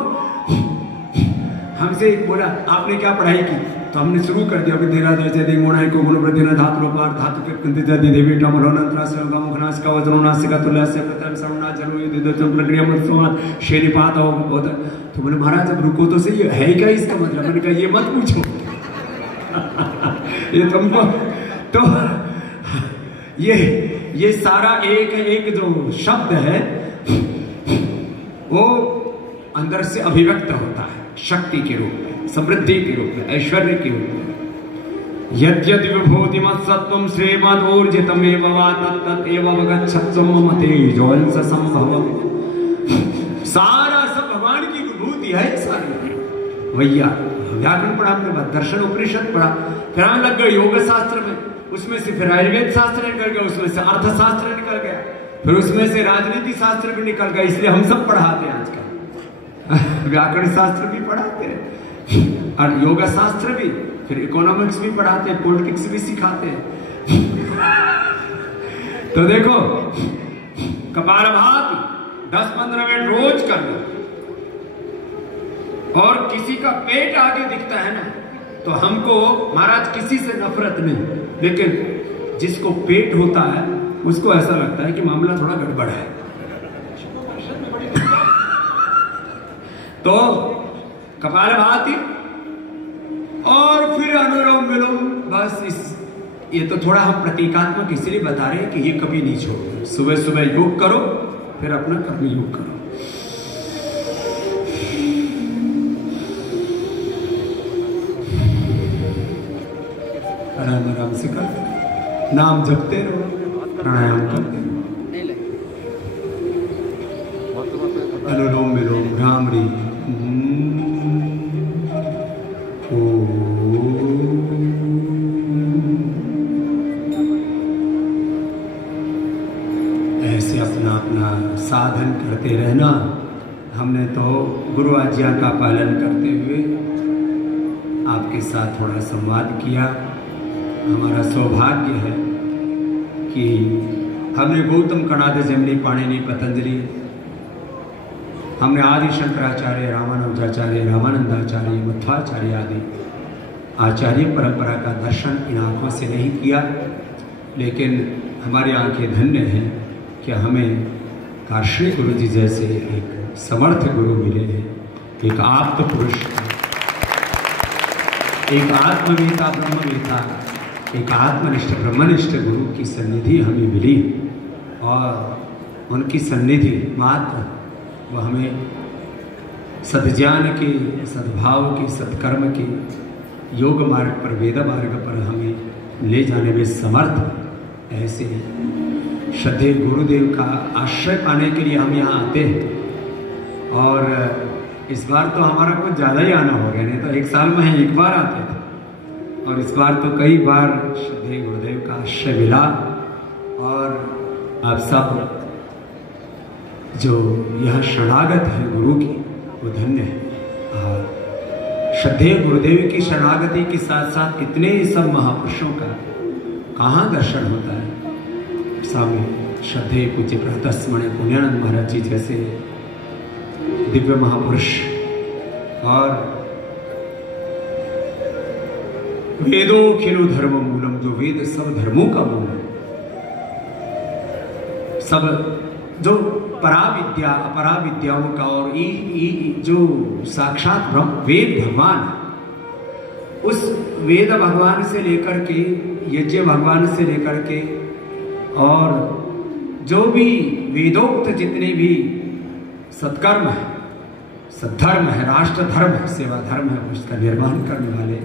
हमसे एक बोला आपने क्या पढ़ाई की, तो हमने शुरू कर दिया वृद्धिरादयी गुणाय को गुण वृद्धि न धातु रूपार धातु के कुंती जाति देवी टमरोनंतरा सर्वगा मुखनाश का वज्रोनासिका तुलस्य प्रथम सर्वना जलो ये दिदचन प्रक्रिया मत्सवाद शेरिपात हो। तो बोले महाराज अब रुको तो सही, है क्या इसका मतलब? मैंने कहा ये मत पूछो ये तुमको तो ये सारा एक जो शब्द है वो अंदर से अभिव्यक्त होता है शक्ति के रूप में, समृद्धि के रूप में, ऐश्वर्य के रूप में। यद्यद् विभूतिमत्सत्त्वं श्रीमदूर्जितमेव वा तत्तदेव अवगच्छत्वं मम तेजोंस संभवम्। सारा सब भगवान की विभूति है सारी। भैया व्याकरण पढ़ा हमने, बाद दर्शन उपनिषद पढ़ा, फिर हम लग गए योग शास्त्र में, उसमें से फिर आयुर्वेद शास्त्र निकल गया, उसमें से अर्थशास्त्र निकल गया, फिर उसमें से राजनीति शास्त्र भी निकल गया। इसलिए हम सब पढ़ाते हैं आजकल व्याकरण शास्त्र भी पढ़ाते हैं और योगा शास्त्र भी, फिर इकोनॉमिक्स भी पढ़ाते हैं, पॉलिटिक्स भी सिखाते हैं। तो देखो, कपालभाति 10-15 मिनट रोज करना। और किसी का पेट आगे दिखता है ना, तो हमको महाराज किसी से नफरत नहीं, लेकिन जिसको पेट होता है उसको ऐसा लगता है कि मामला थोड़ा गड़बड़ है। तो कपालभाति और फिर अनुलोम विलोम, बस ये तो थोड़ा हम प्रतीकात्मक इसलिए बता रहे हैं कि ये कभी नहीं छोड़ो। सुबह सुबह योग करो, फिर अपना कर्म योग करो। आराम आराम से कर, नाम जपते रहो, प्राणायाम करते रहो, अनुलोम विलोम, भ्रामरी, ऐसे अपना अपना साधन करते रहना। हमने तो गुरु आज्ञा का पालन करते हुए आपके साथ थोड़ा संवाद किया। हमारा सौभाग्य है कि हमने गौतम कणाद जमनी पाणिनि पतंजलि हमने आदि शंकराचार्य, रामानुजाचार्य, रामानंदाचार्य, मध्वाचार्य आदि आचार्य परंपरा का दर्शन इन आँखों से नहीं किया, लेकिन हमारी आंखें धन्य हैं कि हमें काशी गुरु जी जैसे एक समर्थ गुरु मिले हैं, एक आप्त पुरुष, एक आत्मवेता ब्रह्मवेता, एक आत्मनिष्ठ ब्रह्मनिष्ठ गुरु की सन्निधि हमें मिली। और उनकी सन्निधि मात्र वह हमें सद्ज्ञान की, सद्भाव की, सत्कर्म की, योग मार्ग पर, वेद मार्ग पर हमें ले जाने में समर्थ। ऐसे श्रद्धेय गुरुदेव का आश्रय पाने के लिए हम यहाँ आते हैं। और इस बार तो हमारा कुछ ज़्यादा ही आना हो गया, नहीं तो एक साल में एक बार आते थे, और इस बार तो कई बार श्रद्धेय गुरुदेव का आश्रय मिला। और आप सब जो यह शरणागत है गुरु की, वो धन्य है। श्रद्धेय गुरुदेव की शरणागति के साथ साथ इतने सब महापुरुषों का कहाँ दर्शन होता है। स्वामी श्रद्धेय पूज्य प्रातस्मरणीय पुण्यानंद महाराज जी जैसे दिव्य महापुरुष, और वेदो खिलो धर्म मूलम, जो वेद सब धर्मों का मूल है, सब जो पराविद्या अपरा विद्याओं का, और जो साक्षात ब्रह्म वेद भगवान, उस वेद भगवान से लेकर के, यज्ञ भगवान से लेकर के, और जो भी वेदोक्त जितने भी सत्कर्म है, सद्धर्म है, राष्ट्र धर्म है, सेवा धर्म है, उसका निर्माण करने वाले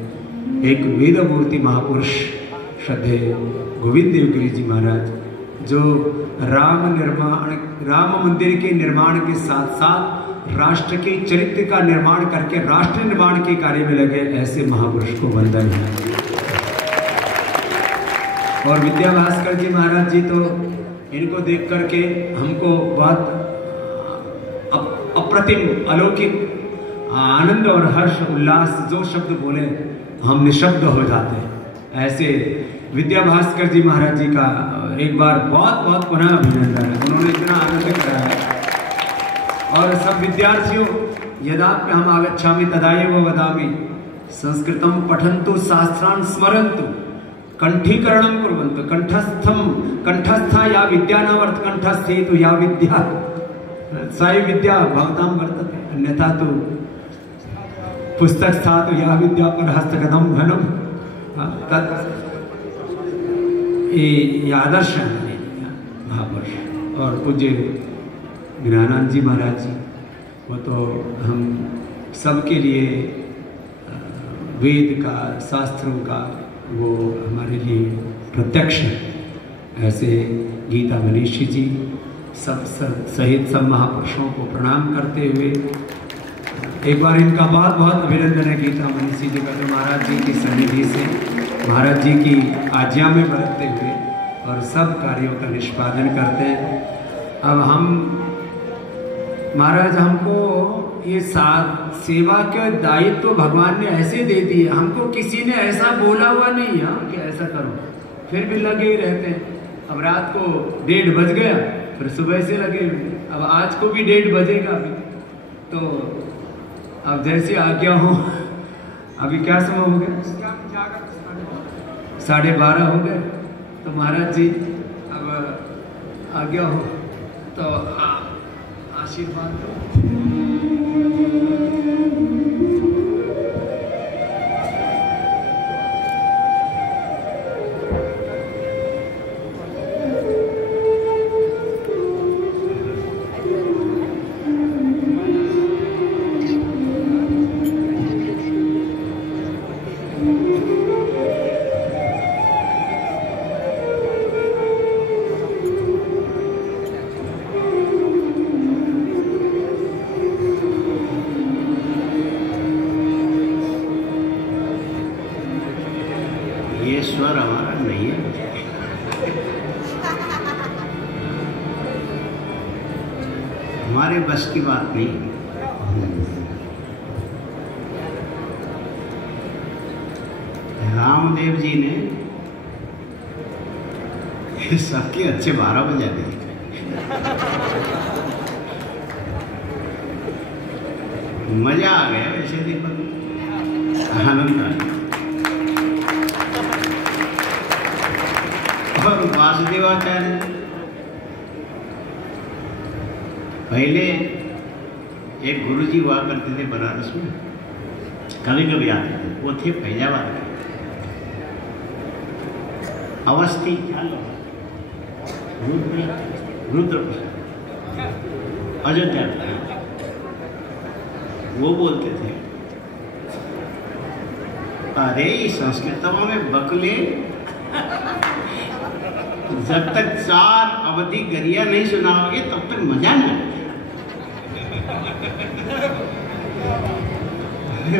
एक वेद मूर्ति महापुरुष श्रद्धेय गोविंद देवगिरी जी महाराज, जो राम मंदिर के निर्माण के साथ साथ राष्ट्र के चरित्र का निर्माण करके राष्ट्र निर्माण के कार्य में लगे, ऐसे महापुरुष को वंदन है। और विद्या भास्कर जी महाराज जी, तो इनको देख करके हमको बहुत अप्रतिम अलौकिक आनंद और हर्ष उल्लास, जो शब्द बोले हम निशब्द हो जाते हैं। ऐसे विद्या भास्कर जी महाराज जी का एक बार बहुत बहुत पुनः अभिनंदन है, उन्होंने इतना आनंद कराया। और सब विद्यार्थियों, यदापि हम आगच्छामि तदाएव वदामि, संस्कृतं पठन्तु शास्त्रान् स्मरन्तु, कंठीकरणं कुर्वन्तु, कंठस्था या विद्या न वर्त कंठस्थेतु या विद्या साई विद्या भवतां वर्तते, अन्यथा तो पुस्तक स्थातु या विद्या पर हस्तगतम घनम। ये आदर्श है महापुरुष। और पूज्य ज्ञानानंद जी महाराज जी, वो तो हम सबके लिए वेद का, शास्त्रों का, वो हमारे लिए प्रत्यक्ष है। ऐसे गीता मनीषी जी सब सहित सब महापुरुषों को प्रणाम करते हुए एक बार इनका बहुत बहुत अभिनंदन है गीता मनीषी जी का, तो महाराज जी की सन्निधि से, महाराज जी की आज्ञा में बरतते हुए और सब कार्यों का निष्पादन करते हैं। अब हम, महाराज हमको ये सेवा का दायित्व तो भगवान ने ऐसे दे दिए, हमको किसी ने ऐसा बोला हुआ नहीं है कि ऐसा करो, फिर भी लगे ही रहते हैं। अब रात को 1:30 बज गया, फिर सुबह से लगे, अब आज को भी 1:30 बजेगा अभी, तो अब जैसे आज्ञा हो। अभी क्या समय हो गया? 12:30 हो गए। तो महाराज जी अब आज्ञा हो तो आशीर्वाद दो। स्वर हमारा नहीं है, हमारे बस की बात नहीं। रामदेव जी ने सबके अच्छे 12 बजा दिए। मजा आ गया वैसे देखो, आनंद आ गया। और वासुदेवाचार्य पहले एक गुरुजी हुआ करते थे बनारस में, कभी कभी आते थे, वो थे फैजाबाद के अवस्थी रुद्र अयोध्या। वो बोलते थे, अरे संस्कृतों में बकले, जब तक 4 अवधि गरिया नहीं सुनाओगे तब तक मजा नहीं।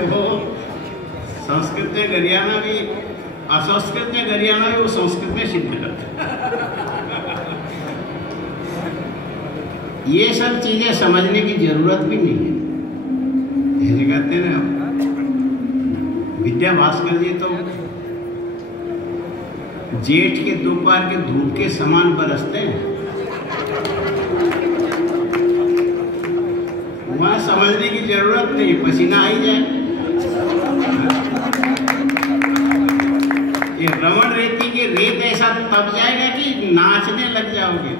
वो संस्कृत में गरियाना भी, असंस्कृत में गरियाना भी वो संस्कृत में सिद्ध करते। ये सब चीजें समझने की जरूरत भी नहीं है। जैसे कहते हैं ना, विद्या भास्कर जी तो जेठ के दोपहर के धूप के समान बरसते हैं। वहां समझने की जरूरत नहीं, पसीना आ ही जाए। ये रमण रेती के रेत ऐसा तब जाएगा कि नाचने लग जाओगे।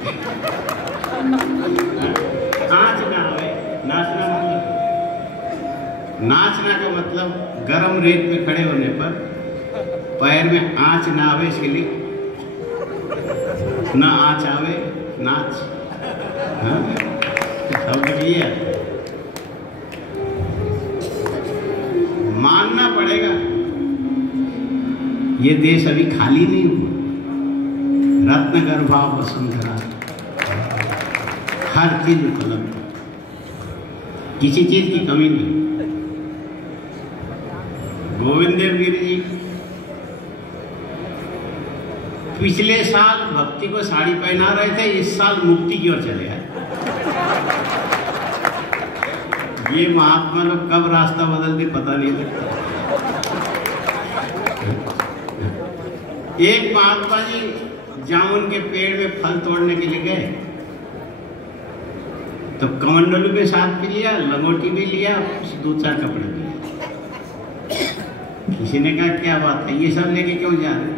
नाचना का मतलब गरम रेत में खड़े होने पर पैर में आंच ना आवे, इसके लिए ना आंच आवे नाच। मानना पड़ेगा, ये देश अभी खाली नहीं हुआ। रत्न गर्भा वसुंधरा, हर चीज उपलब्ध, किसी चीज की कमी नहीं। गोविंद देवगिरी जी पिछले साल भक्ति को साड़ी पहना रहे थे, इस साल मुक्ति की ओर चले आए। ये महात्मा लोग कब रास्ता बदलते पता नहीं लगता। एक महात्मा जी जामुन के पेड़ में फल तोड़ने के लिए गए, तो कमंडलू भी साथ भी लिया, लंगोटी भी लिया, 2-4 कपड़े भी लिया। किसी ने कहा क्या बात है, ये सब लेके क्यों जा रहे?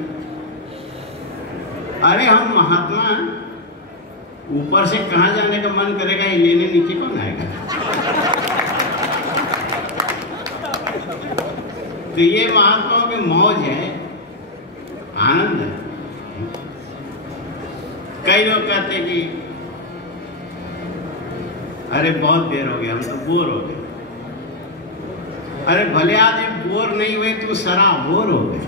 अरे हम महात्मा, ऊपर से कहाँ जाने का मन करेगा, ये लेने नीचे कौन आएगा? तो ये महात्माओं की मौज है, आनंद है। कई लोग कहते कि अरे बहुत देर हो गया, हम तो बोर हो गए। अरे भले आदमी बोर नहीं हुए, तू सराबोर हो गए।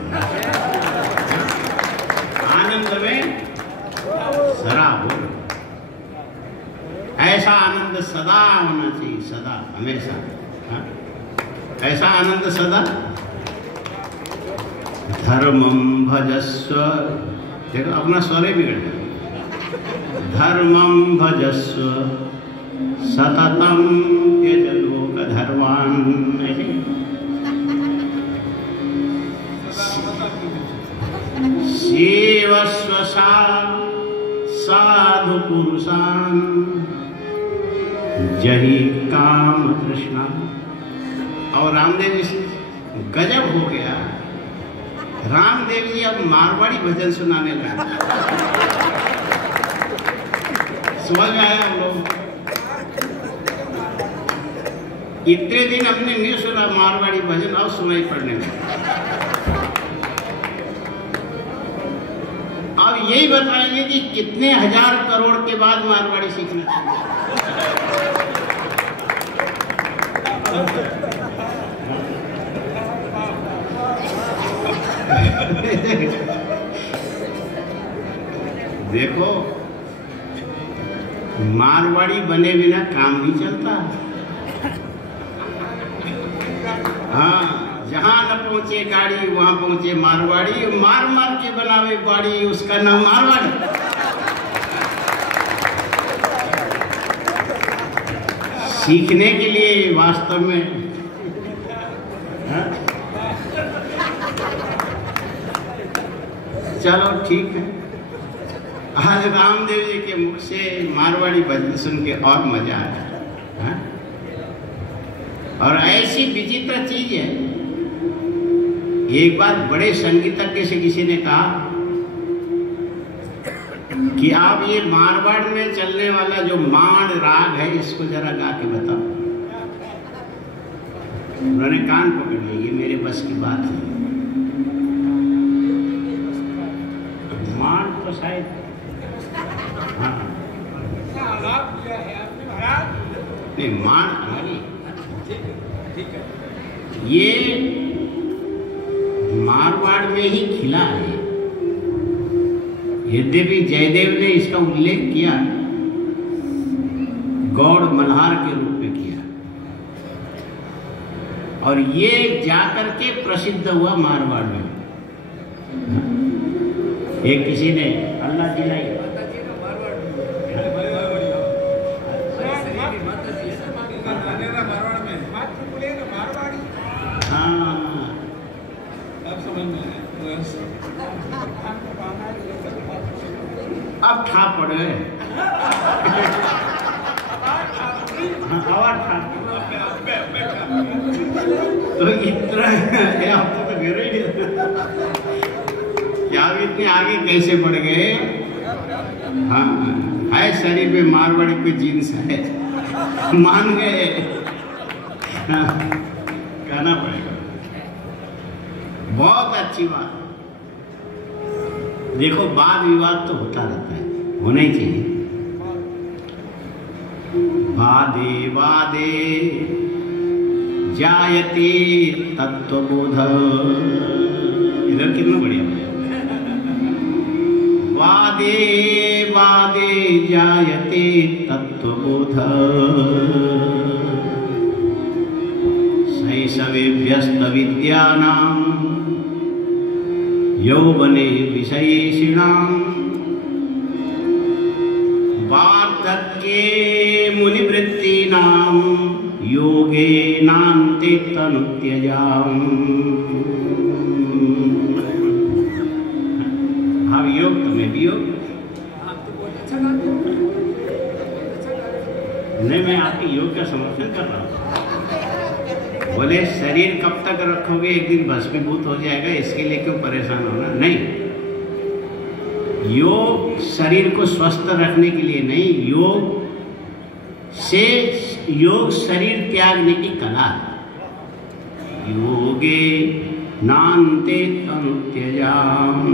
आनंद में सराबोर, ऐसा आनंद सदा होना चाहिए, सदा, हमेशा। ऐसा आनंद सदा। धर्मं भजस्व, देखो अपना स्वर बिगड़ गया। धर्मं भजस्व सततं त्यज लोक धर्मान्। सेवस्व साधु पुरुषान् जहि काम तृष्णा। और रामदेव जी गजब हो गया, रामदेव जी अब मारवाड़ी भजन सुनाने लगे। समझ में आया हम लोग? इतने दिन हमने नहीं सुना मारवाड़ी भजन, अब सुनाई पड़ने लगा। अब यही बताएंगे कि कितने 1000 करोड़ के बाद मारवाड़ी सीखना चाहिए। देखो, मारवाड़ी बने बिना काम नहीं चलता। हाँ, जहां न पहुंचे गाड़ी वहां पहुंचे मारवाड़ी, मार मार के बनावे बाड़ी, उसका नाम मारवाड़ी। सीखने के लिए वास्तव में चलो ठीक है। आज रामदेव जी के मुख से मारवाड़ी भजन सुन के और मजा आया। और ऐसी विचित्र चीज है, एक बार बड़े संगीतज्ञ से किसी ने कहा कि आप ये मारवाड़ में चलने वाला जो माण राग है इसको जरा गा के बताओ। उन्होंने कान पकड़ लिया, ये मेरे बस की बात है। माण तो शायद नहीं, माण ये मारवाड़ में ही खिला है। यद्यपि जयदेव ने इसका उल्लेख किया, गौड़ मल्हार के रूप में किया, और ये जाकर के प्रसिद्ध हुआ मारवाड़ में। एक किसी ने अल्लाह दिलाई अब ठा पड़े तो इतना क्या इतने आगे कैसे बढ़ गए। हाँ है, शरीर में मारवाड़ी पे जीन्स है, मान गए। कहना पड़ेगा, बहुत अच्छी बात। देखो वाद विवाद तो होता रहता है, होना ही चाहिए। वादे वादे जायते तत्वबोध, इधर कितना बढ़िया बढ़िया। वादे वादे जायते तत्वबोध, शैशवेभ्यस्त विद्यानां यौवने विषयेषिणां, वार्धक्ये मुनिवृत्तीनां योगे नान्ते तनुत्यजाम्। हाँ योग, तुम्हें भी योग। नहीं, मैं आपके योग का समर्थन कर रहा हूँ। बोले शरीर कब तक रखोगे, एक दिन भस्मीभूत हो जाएगा, इसके लिए क्यों परेशान होना। नहीं, योग शरीर को स्वस्थ रखने के लिए नहीं, योग शरीर त्यागने की कला है। योगे नान्ते तनुत्यजाम्।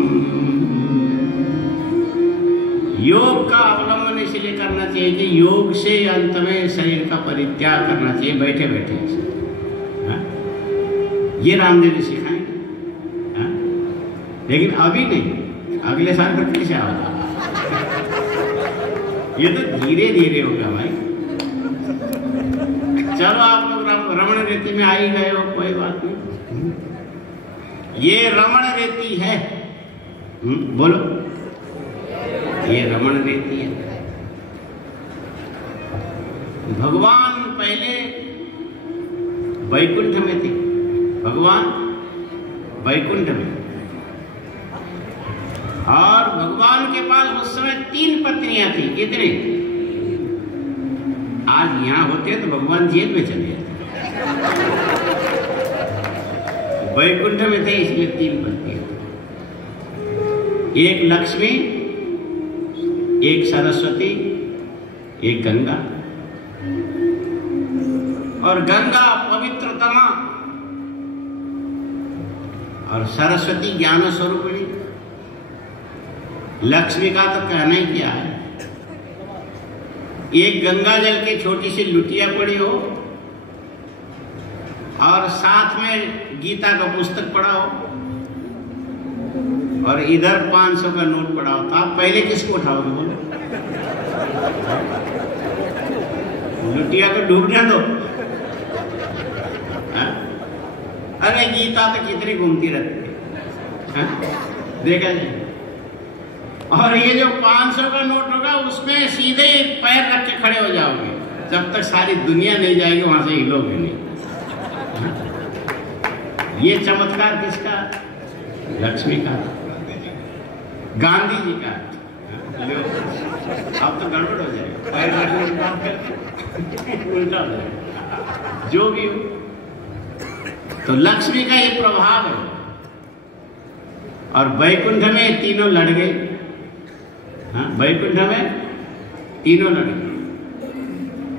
योग का अवलंबन इसलिए करना चाहिए कि योग से अंत में शरीर का परित्याग करना चाहिए, बैठे बैठे। ये रामदेव जी सिखाएंगे, लेकिन अभी नहीं, अगले साल तक कैसे होगा। ये तो धीरे धीरे होगा भाई। चलो आप लोग रमण रेती में आ ही गए हो, कोई बात नहीं। ये रमण रेती है, बोलो, ये रमण रेती है। भगवान पहले वैकुंठ में थे, भगवान वैकुंठ में, और भगवान के पास उस समय 3 पत्नियां थी। कितने? आज यहां होते तो भगवान जेल में चले जाते। वैकुंठ में थे इसलिए 3 पत्नियां थी। एक लक्ष्मी, एक सरस्वती, एक गंगा। और गंगा पवित्रतमा और सरस्वती ज्ञान स्वरूपिणी। लक्ष्मी का तो कहना ही क्या है। एक गंगा जल की छोटी सी लुटिया पड़ी हो और साथ में गीता का पुस्तक पढ़ा हो और इधर 500 का नोट पड़ा हो, तो आप पहले किसको उठाओगे? बोलो, लुटिया को डूबने दो। अरे गीता तो कितनी घूमती रहती है, देखा जाए। और ये जो 500 का नोट होगा उसमें सीधे पैर रख के खड़े हो जाओगे, जब तक सारी दुनिया नहीं जाएगी वहां से हिलोगे नहीं। ये चमत्कार किसका? लक्ष्मी का, गांधी जी का। अब तो गड़बड़ हो जाएगा, पैर रखने की बात करके उल्टा हो जाएगा। जो भी हो। तो लक्ष्मी का ये प्रभाव है। और वैकुंठ में तीनों लड़ गए। हाँ, वैकुंठ में तीनों लड़ गए।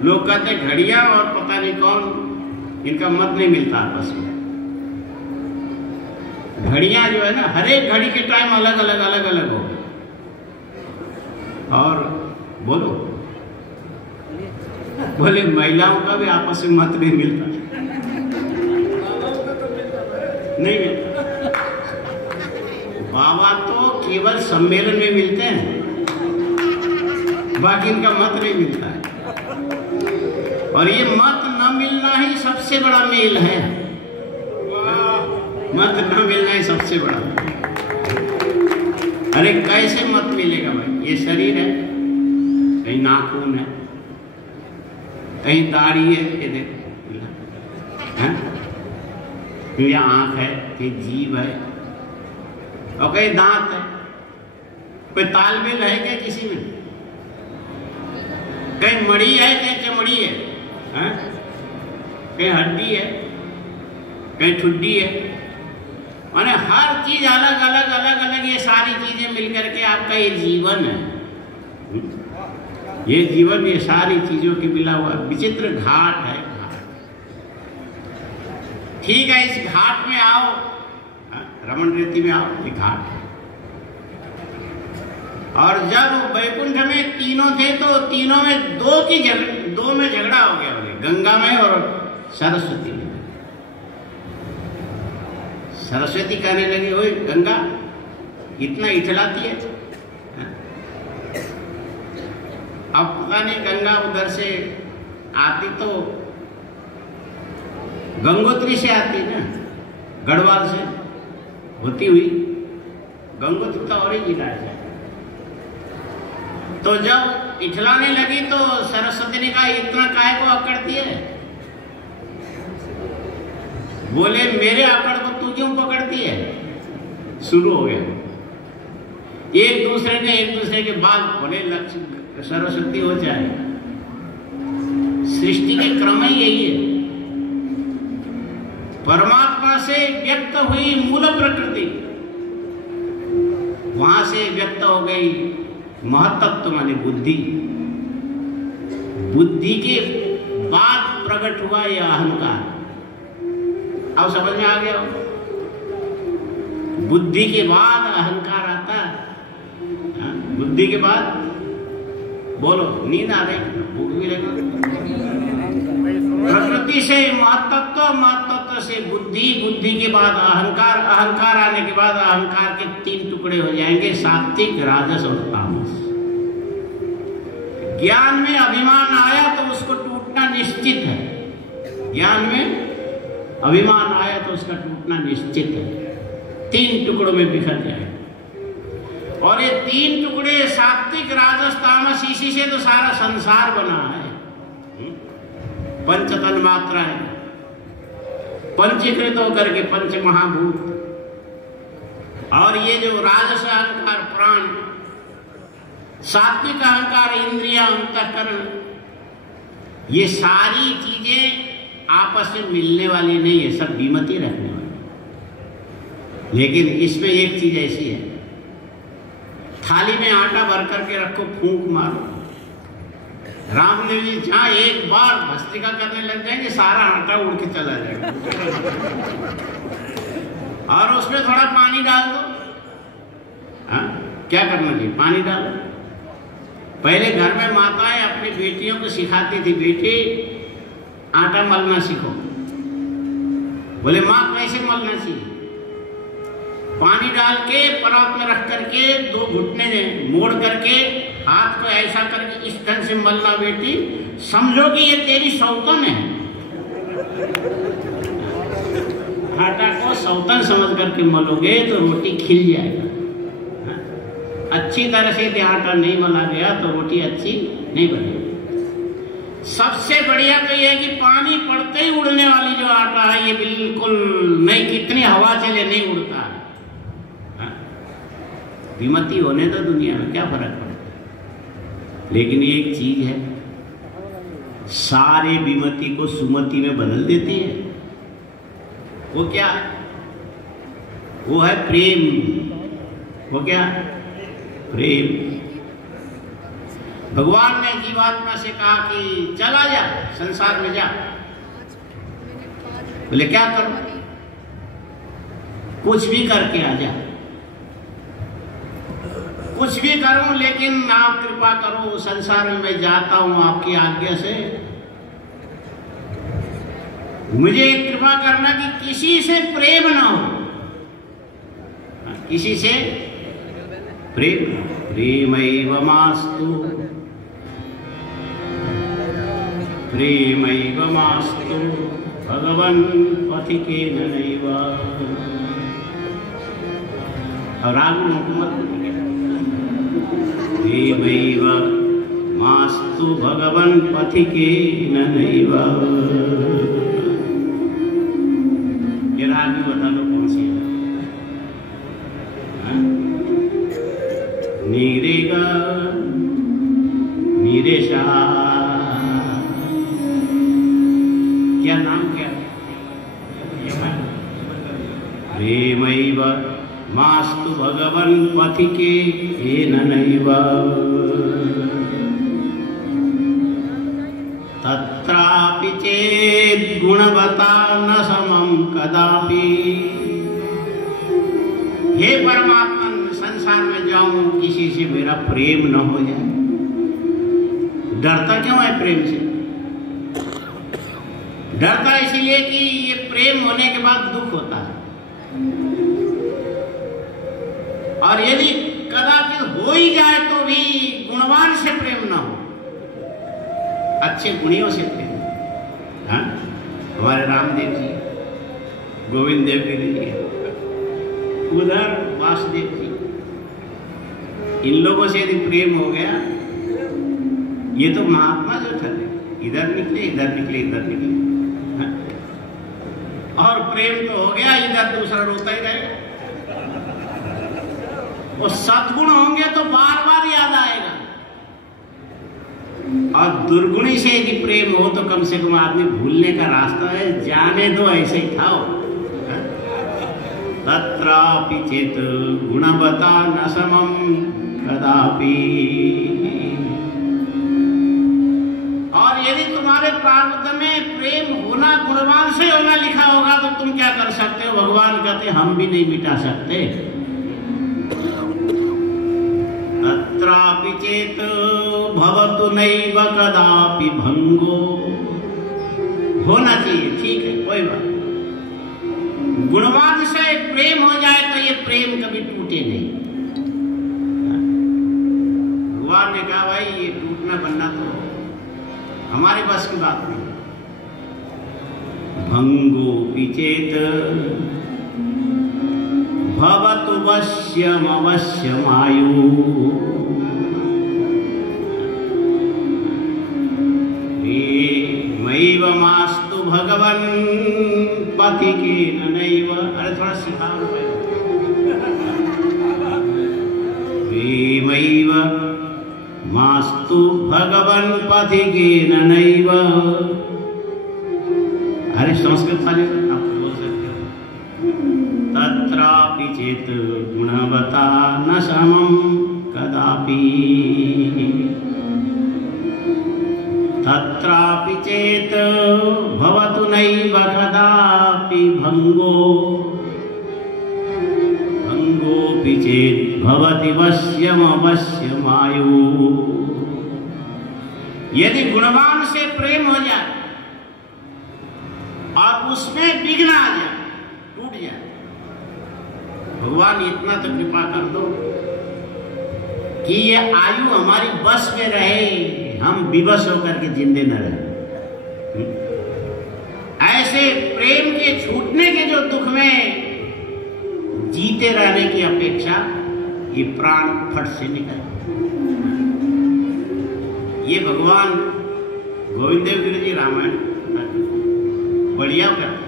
लोग कहते घड़ियां और पता नहीं कौन, इनका मत नहीं मिलता आपस में। घड़ियां जो है ना, हर एक घड़ी के टाइम अलग अलग हो। और बोले महिलाओं का भी आपस में मत नहीं मिलता। नहीं मिलता। बाबा तो केवल सम्मेलन में मिलते हैं, बाकी इनका मत नहीं मिलता है। और ये मत न मिलना ही सबसे बड़ा मेल है। मत न मिलना ही सबसे बड़ा। अरे कैसे मत मिलेगा भाई? ये शरीर है, कहीं नाखून है, कहीं दाढ़ी है, ये देखो, या आंख है, कहीं जीभ है, और कहीं दांत है। कोई तालमेल है क्या किसी में? कहीं मड़ी है, कहीं चमड़ी है, कहीं हड्डी है, कहीं ठुड्डी है। माने हर चीज अलग अलग, ये सारी चीजें मिलकर के आपका ये जीवन है। ये जीवन, ये सारी चीजों के मिला हुआ विचित्र घाट है। ठीक है, इस घाट में आओ, रमण रेती में आओ, ये घाट है। और जब वैकुंठ में तीनों थे तो तीनों में दो में झगड़ा हो गया, गंगा में और सरस्वती में। सरस्वती कहने लगी, ओए गंगा इतना इठलाती है। अब पता नहीं गंगा उधर से आती तो गंगोत्री से आती ना, गढ़वाल से होती हुई। गंगोत्री तो और ही जिला है। तो जब इठलाने लगी तो सरस्वती ने कहा, इतना काहे को अकड़ती है? बोले मेरे आकड़ को तू क्यों पकड़ती है? शुरू हो गया एक दूसरे के बाल। बोले लक्ष्य सरस्वती हो जाए, सृष्टि के क्रम ही यही है। परमात्मा से व्यक्त हुई मूल प्रकृति, वहां से व्यक्त हो गई महत्त्व माने बुद्धि। बुद्धि के बाद प्रकट हुआ यह अहंकार। अब समझ में आ गया? बुद्धि के बाद अहंकार आता है। बुद्धि के बाद बोलो, नींद आ रही, भूख भी लगी। प्रकृति से महत्त्व, महत्त्व से बुद्धि, बुद्धि के बाद अहंकार, अहंकार आने के बाद अहंकार के 3 टुकड़े हो जाएंगे, सात्विक, राजस और तामस। ज्ञान में अभिमान आया तो उसको टूटना निश्चित है। ज्ञान में अभिमान आया तो उसका टूटना निश्चित है। 3 टुकड़ों में बिखर जाए। और ये 3 टुकड़े सात्विक, राजस, तामस, इसी से तो सारा संसार बना है। पंच तन मात्रा है, पंचीकृत होकर के पंच महाभूत। और ये जो राजस अहंकार प्राण, सात्विक अहंकार इंद्रिया, अंतःकरण, ये सारी चीजें आपस में मिलने वाली नहीं है, सब विमति रखने वाली। लेकिन इसमें एक चीज ऐसी है, थाली में आटा भर करके रखो, फूंक मारो। रामदेव जी जहां एक बार भस्त्रिका करने लग जाएंगे, सारा आटा उड़ के चला जाएगा। और उसमें थोड़ा पानी डाल दो। हाँ, क्या करना चाहिए? पानी डालो। पहले घर में माताएं अपनी बेटियों को सिखाती थी, बेटी आटा मलना सीखो। बोले माँ कैसे मलना चाहिए? पानी डाल के परात में रख करके 2 घुटने मोड़ करके हाथ को ऐसा करके इस ढंग से मलना बेटी, समझो कि ये तेरी सौतन है। आटा को सौतन समझ करके मलोगे तो रोटी खिल जाएगा। अच्छी तरह से यदि आटा नहीं मला गया तो रोटी अच्छी नहीं बनेगी। सबसे बढ़िया तो यह है कि पानी पड़ते ही उड़ने वाली जो आटा है, ये बिल्कुल नहीं, कितनी हवा चले नहीं उड़ता है। विमति होने तो दुनिया में क्या फर्क पड़ता है। लेकिन एक चीज है, सारे विमति को सुमति में बदल देती है। वो क्या है? वो है प्रेम। वो क्या? प्रेम। भगवान ने जीवात्मा से कहा कि चला जा, संसार में जा। बोले क्या करूं? कुछ भी करके आ जा, कुछ भी करूं, लेकिन आप कृपा करो, संसार में मैं जाता हूं आपकी आज्ञा से। मुझे कृपा करना कि किसी से प्रेम ना हो, किसी से प्रेम। प्रेमैवमास्तु, प्रेमैवमास्तु भगवन् पथिकेन नैव। और आगे प्रेमैव मास्तु भगवन् पथिकेन नैव। ये राग भी बता दो कौन सी है? नीरेगा नीरेशा, क्या नाम क्या? प्रेमैव मास्तु भगवन् पथिकेन नैव। तत्रापि चेत् गुणवता न समं कदापि। हे परमात्मा, संसार में जाऊं, किसी से मेरा प्रेम न हो जाए। डरता क्यों है प्रेम से? डरता इसलिए कि ये प्रेम होने के बाद दुख होता है, और यदि कदाचित हो ही जाए तो भी गुणवान से प्रेम न हो, अच्छे गुणियों से प्रेम। हाँ, हमारे रामदेव जी, गोविंद देव गिरी जी, उधर वासुदेव जी, इन लोगों से यदि प्रेम हो गया, ये तो महात्मा जो थे, इधर निकले इधर निकले इधर निकले। हाँ? और प्रेम तो हो गया, इधर दूसरा रोता ही रहेगा। और सद्गुण होंगे तो बार बार याद आएगा, और दुर्गुणी से यदि प्रेम हो तो कम से कम आदमी भूलने का रास्ता है, जाने दो, ऐसे ही था। तत्रापि चेत् गुणवता न समं कदापि। और यदि तुम्हारे प्रारब्ध में प्रेम होना, गुणवान से होना लिखा होगा, तो तुम क्या कर सकते हो? भगवान कहते हम भी नहीं मिटा सकते। तत्रापि चेत् भवतु नैव कदापि भंगो। होना चाहिए, ठीक है, कोई बात। गुणवान से प्रेम हो जाए तो ये प्रेम कभी टूटे नहीं। भगवान ने कहा भाई ये टूटना बनना तो हमारे बस की बात नहीं। भंगो चेत् भवतु वश्यमवश्यमायु। प्रेमैव मास्तु भगवन् पथिकेन नैव। अरे थोड़ा सिखाओ। प्रेमैव मास्तु भगवन् पथिकेन नैव। अरे संस्कृत वाले आप बोल सकते हो। तत्रापि चेत् गुणवता न समं कदापि। तत्रापि चेत् भवतु नैव कदापि भंगो। भंगोऽपि चेत् भवति वश्यमवश्यमायु। यदि गुणवान से प्रेम हो जाए और उसमें विघ्न आ जाए, टूट जाए, भगवान इतना तो कृपा कर दो कि ये आयु हमारी बस में रहे, हम विवश होकर के जिंदे न रहे। ऐसे प्रेम के छूटने के जो दुख में जीते रहने की अपेक्षा ये प्राण फट से निकल। ये भगवान गोविंद देव गिरी जी रामायण बढ़िया करते,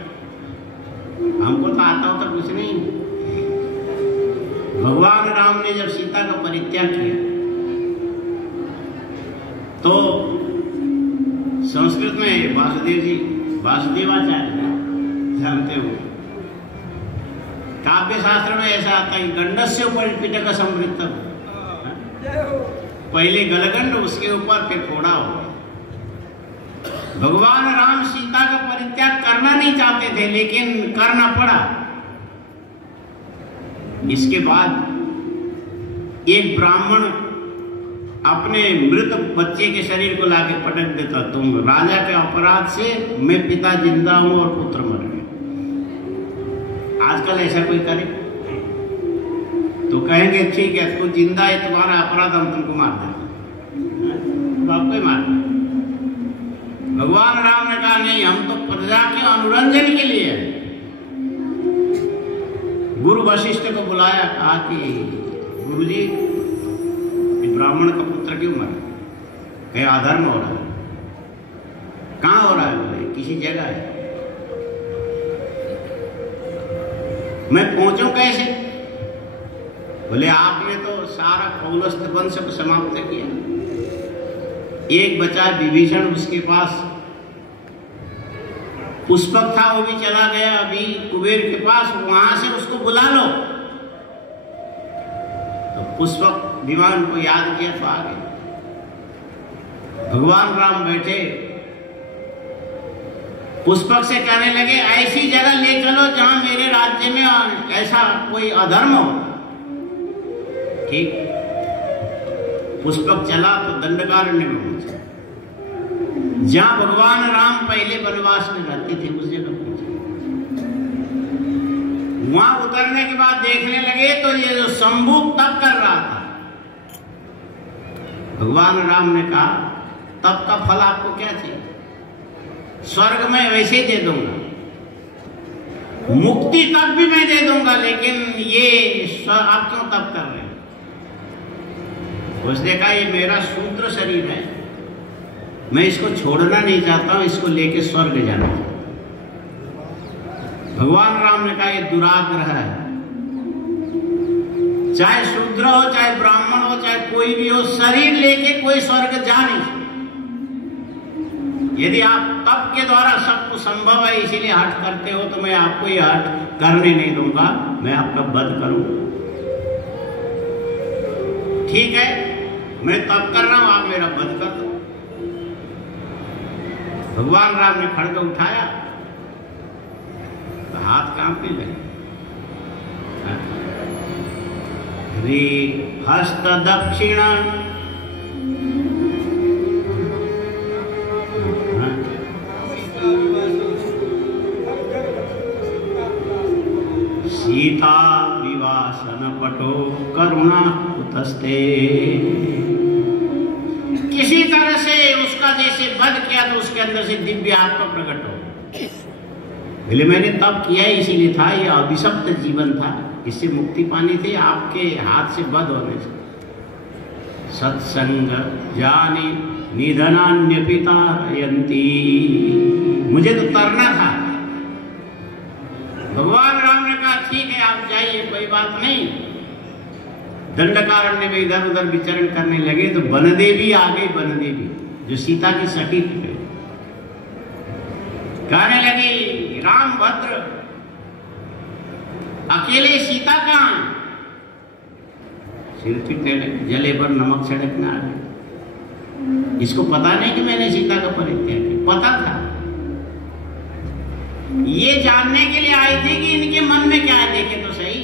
हमको तो आता होता कुछ नहीं। भगवान राम ने जब सीता का परित्याग किया तो संस्कृत में वासुदेव जी वासुदेवाचार्य जानते हो, काव्य शास्त्र में ऐसा आता है गंडस्य ऊपर पिटक समृद्धम, पहले गलगंड उसके ऊपर फिर फोड़ा हो। भगवान राम सीता का परित्याग करना नहीं चाहते थे लेकिन करना पड़ा। इसके बाद एक ब्राह्मण अपने मृत बच्चे के शरीर को लाके पटक देता, तुम राजा के अपराध से मैं पिता जिंदा हूं और पुत्र मर गए। आजकल ऐसा कोई करे तो कहेंगे ठीक है तू जिंदा है, तुम्हारा अपराध हम तुमको मार देते, आपको ही मार देते। भगवान राम ने कहा नहीं, हम तो प्रजा के अनुरंजन के लिए है। गुरु वशिष्ठ को बुलाया, कहा कि गुरुजी ब्राह्मण का पुत्र क्यों मरा? कहे अधर्म हो रहा है। कहाँ हो रहा है? बोले किसी जगह है। मैं पहुंचूं कैसे? बोले आपने तो सारा पौलस्त्य वंश को समाप्त किया, एक बचा विभीषण, उसके पास पुष्पक था वो भी चला गया अभी कुबेर के पास, वहां से उसको बुला लो। तो पुष्पक विमान को याद किया तो आ गए। भगवान राम बैठे, पुष्पक से कहने लगे ऐसी जगह ले चलो जहां मेरे राज्य में ऐसा कोई अधर्म हो। ठीक, पुष्पक चला तो दंडकारण्य में पहुंचा, जहां भगवान राम पहले वनवास में रहते थे उस जगह पहुंचे। वहां उतरने के बाद देखने लगे तो ये जो शंभू तप कर रहा था, भगवान राम ने कहा तप का फल आपको क्या चाहिए? स्वर्ग में वैसे ही दे दूंगा, मुक्ति तक भी मैं दे दूंगा, लेकिन ये आप क्यों तप कर रहे हैं? उसने कहा ये मेरा शूद्र शरीर है, मैं इसको छोड़ना नहीं चाहता हूं, इसको लेके स्वर्ग जाना चाहता हूं। भगवान राम ने कहा ये दुराग्रह है, चाहे शूद्र हो, चाहे ब्राह्मण हो, चाहे कोई भी हो, शरीर लेके कोई स्वर्ग जा नहीं सकता। यदि आप तप के द्वारा सब कुछ संभव है इसीलिए हट करते हो तो मैं आपको ये हट करने नहीं दूंगा, मैं आपका वध करूंगा। ठीक है, मैं तप कर रहा हूं, आप मेरा वध कर दो। भगवान राम ने खड़ग उठाया तो हाथ कांपने लगे। हस्त दक्षिण सीता विवासन पटो करुणा कुतस्ते। किसी तरह से उसका जैसे वध किया तो उसके अंदर से दिव्य आत्मा प्रकट हो। पहले मैंने तब किया इसीलिए था, ये अभिशप्त जीवन था, इससे मुक्ति पानी थी, आपके हाथ से वध होने से। सत्संग जाने निधनान्यपिता यंती, मुझे तो तरना था। भगवान राम ने कहा ठीक है आप जाइए, कोई बात नहीं। दंडकारण्य में इधर उधर विचरण करने लगे तो वनदेवी आ गई, वनदेवी जो सीता की सखी थी, कहने लगी रामभद्र अकेले सीता कहां? सिर पीटने लगे, जले पर नमक छिड़कने आ गए। इसको पता नहीं कि मैंने सीता का परित्याग किया, पता था। ये जानने के लिए आए थे कि इनके मन में क्या है, देखे तो सही।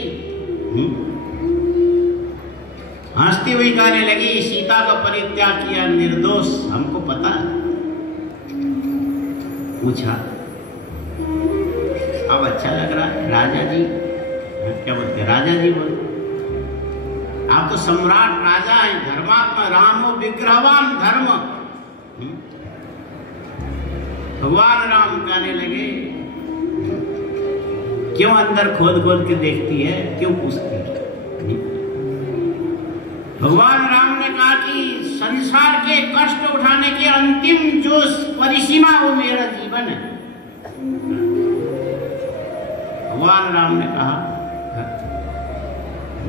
हंसती हुई कहने लगी सीता का परित्याग किया निर्दोष, हमको पता है। पूछा अब अच्छा लग रहा है राजा जी? क्या बोलते राजा जी? बोल आप तो सम्राट राजा हैं, धर्मात्मा, रामो विग्रहवान धर्म। भगवान राम कहने लगे क्यों अंदर खोद खोद के देखती है, क्यों पूछती है? भगवान राम ने कहा कि संसार के कष्ट उठाने की अंतिम जो परिसीमा वो मेरा जीवन है। भगवान राम ने कहा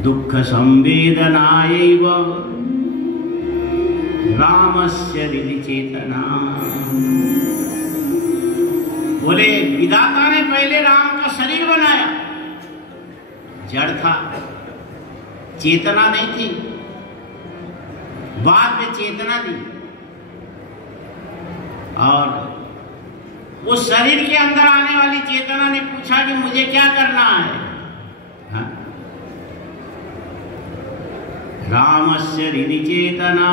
दुख संवेदनायैव रामस्य हृदि चेतना। बोले विधाता ने पहले राम का शरीर बनाया, जड़ था, चेतना नहीं थी, बाद में चेतना दी, और उस शरीर के अंदर आने वाली चेतना ने पूछा कि मुझे क्या करना है। हाँ? रामस्य हृदि चेतना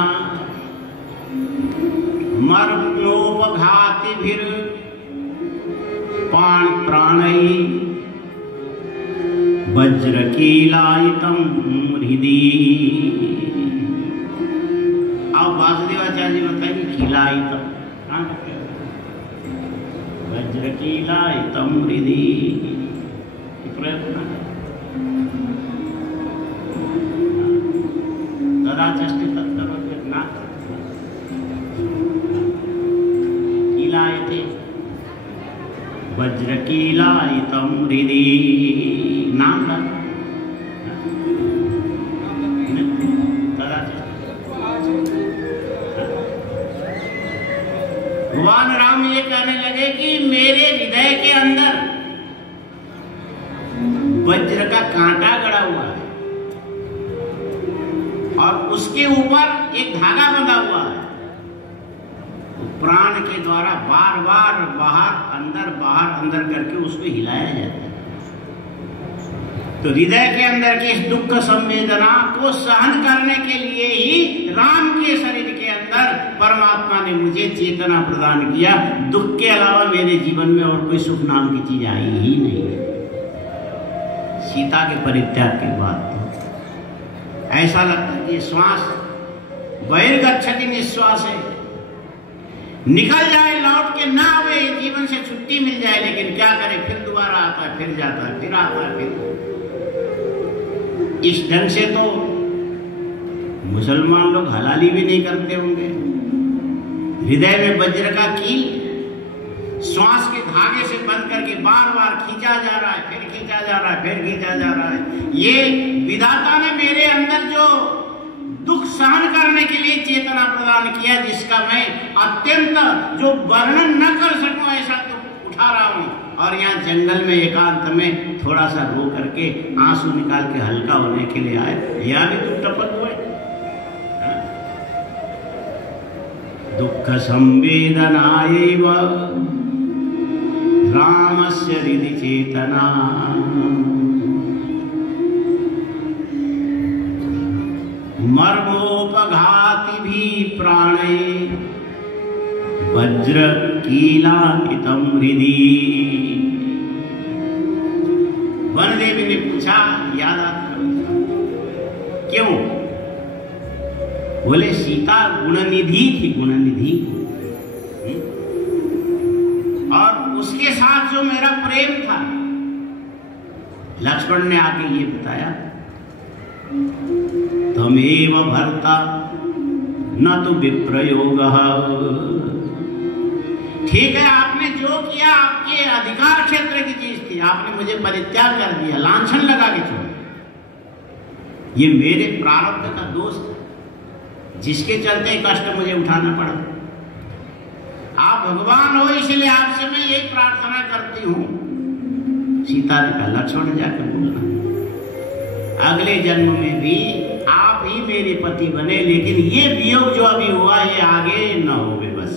मर्मोपघातिभिर् प्राणै वज्रकीलायितं हृदि। अब वासुदेवाचार्य जी बताएंगे कीलायितम, वज्रकीलायितं हृदि प्रयत्न तदा चष्टि तत्करोति कीलायते वज्रकीलायितं हृदि नाम का भगवान राम ये कहने लगे कि मेरे हृदय के अंदर वज्र का कांटा गड़ा हुआ है और उसके ऊपर एक धागा बंधा हुआ है। प्राण के द्वारा बार बार बाहर अंदर करके उसको हिलाया जाता है। तो हृदय के अंदर की इस दुख संवेदना को सहन करने के लिए ही राम के शरीर के अंदर परमात्मा ने मुझे चेतना प्रदान किया। दुख के अलावा मेरे जीवन में और कोई सुख नाम की चीज आई ही नहीं। सीता के परित्याग के बाद तो ऐसा लगता है कि श्वास बहिर्गच्छति निश्वास है, निकल जाए, लौट के ना आवे, जीवन से छुट्टी मिल जाए, लेकिन क्या करे, फिर दोबारा आता है, फिर जाता है, फिर आता है, फिर। इस ढंग से तो मुसलमान लोग हलाली भी नहीं करते होंगे। हृदय में वज्र का कील श्वास के धागे से बंद करके बार बार खींचा जा रहा है, फिर खींचा जा रहा है, फिर खींचा जा रहा है। ये विधाता ने मेरे अंदर जो दुख सहन करने के लिए चेतना प्रदान किया, जिसका मैं अत्यंत जो वर्णन न कर सकूं ऐसा दुख उठा रहा हूं। और यहाँ जंगल में एकांत में थोड़ा सा रो करके आंसू निकाल के हल्का होने के लिए आए, यह भी दुख टपक हुए। दुख संवेदनायैव रामस्य हृदि चेतना मर्मोपघातिभिः प्राणैः वज्रकीलायितं हृदि। वनदेवी ने पूछा, याद आता क्यों? बोले सीता गुणनिधि थी, गुणनिधि, और उसके साथ जो मेरा प्रेम था। लक्ष्मण ने आके ये बताया, तमेव भर्ता न तो विप्रयोगः। ठीक है, आपने जो किया आपके अधिकार क्षेत्र की चीज थी, आपने मुझे परित्याग कर दिया, लांछन लगा के छोड़। ये मेरे प्रारब्ध का दोष था, जिसके चलते कष्ट मुझे उठाना पड़ा। आप भगवान हो, इसलिए आपसे मैं यही प्रार्थना करती हूं। सीता जी का लक्ष्मण जाकर बोलना, अगले जन्म में भी आप ही मेरे पति बने, लेकिन ये वियोग जो अभी हुआ ये आगे न हो बस।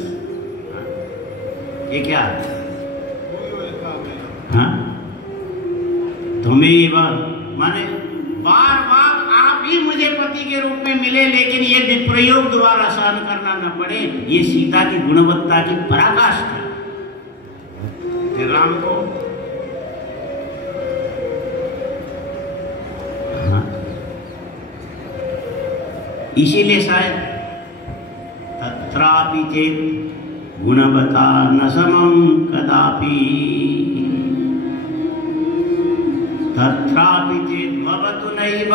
ये क्या? हाँ, तुम्हें माने बार बार आप ही मुझे पति के रूप में मिले, लेकिन ये विप्रयोग दोबारा सहन करना न पड़े। ये सीता की गुणवत्ता की पराकाष्ठा। फिर राम को इसीलिए शायद तत्रापि चेत् गुणवता न समं कदापि, तत्रापि चेत् भवतु नैव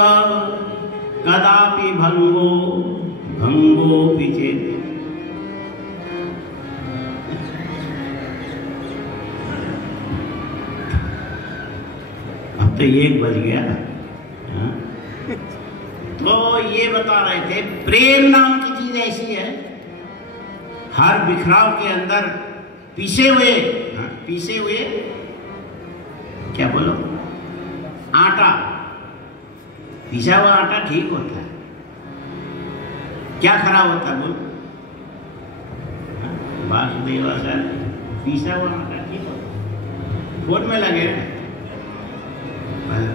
कदापि भंगो भंगोऽपि चेत्। अब तो 1 बज गया। तो ये बता रहे थे, प्रेम नाम की चीज ऐसी है, हर बिखराव के अंदर पीसे हुए, पीसे हुए क्या बोलो, आटा, पिसा हुआ आटा ठीक होता है, क्या खराब होता है बोल? वासुदेव सर, पिसा हुआ आटा ठीक होता है। फोन में लगे,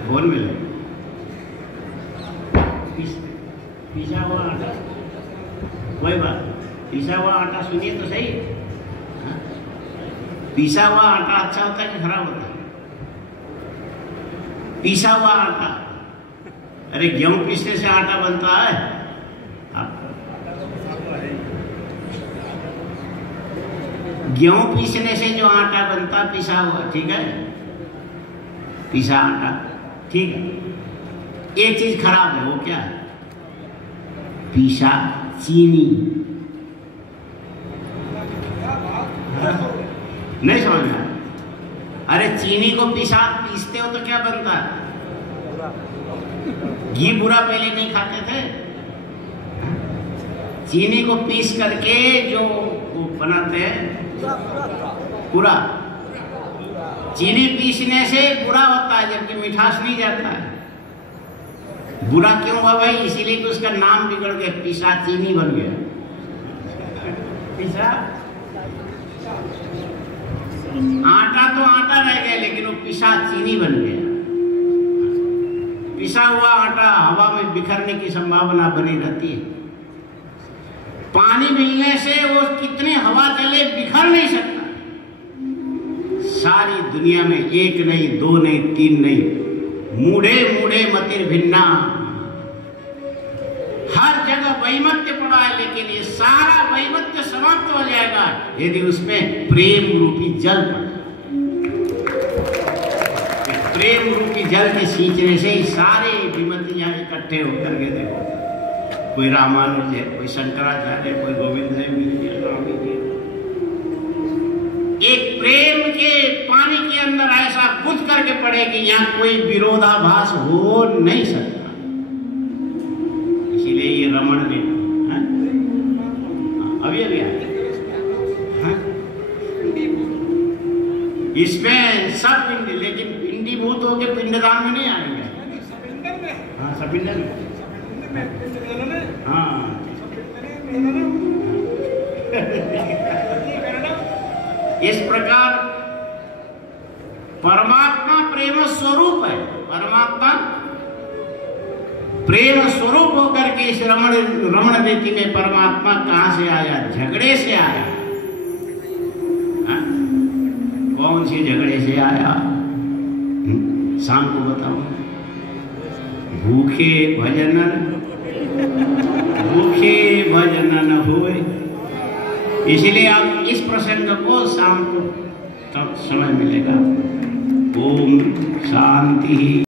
फोन में लगे, पिसा हुआ आटा, कोई बात, पिसा हुआ आटा सुनिए तो सही। पिसा हुआ आटा अच्छा होता है कि खराब होता है? पिसा हुआ आटा, अरे गेहूं पीसने से आटा बनता है? गेहूं पीसने से जो आटा बनता पिसा हुआ, ठीक है, पिसा आटा ठीक है। एक चीज खराब है, वो क्या है? पिसा चीनी। नहीं समझ में? अरे चीनी को पीसते हो तो क्या बनता है? घी बुरा पहले नहीं खाते थे, चीनी को पीस करके जो वो बनाते हैं पूरा। चीनी पीसने से बुरा होता है, जबकि मिठास नहीं जाता है। बुरा क्यों हुआ भाई? इसीलिए कि उसका नाम बिगड़ गया, पिसा चीनी बन गया। पिसा आटा तो आटा रह गया, लेकिन वो पिसा चीनी बन गया। पिसा हुआ आटा हवा में बिखरने की संभावना बनी रहती है। पानी मिलने से वो कितनी हवा चले बिखर नहीं सकता। सारी दुनिया में एक नहीं, दो नहीं, तीन नहीं, मूढ़े मूढ़े मतिर भिन्ना, हर जगह वैमत्य पड़ा है, लेकिन ये सारा वैमत्य समाप्त हो जाएगा यदि उसमें प्रेम रूपी जल पड़ा। प्रेम रूपी जल के सींचने से ही सारे विमति यहाँ इकट्ठे होकर के देखो, कोई रामानुज है, कोई शंकराचार्य, कोई गोविंद देव गिरी, एक प्रेम के पानी के अंदर ऐसा गुथ करके पड़े कि यहाँ कोई विरोधाभास हो नहीं सकता। इसीलिए ये रमण ने अभी अभी इसमें सब पिंड, लेकिन पिंडीभूत होके पिंडदान में नहीं आएंगे। हाँ, सपिंडर में, हाँ इस प्रकार परमात्मा प्रेम स्वरूप है। परमात्मा प्रेम स्वरूप होकर के इस रमण रीति में परमात्मा कहां से आया? झगड़े से आया। कौन से झगड़े से आया? शाम को बताओ। भूखे भजन न होए। इसलिए आप इस प्रसंग को शाम को तब समय मिलेगा। ओम शांति।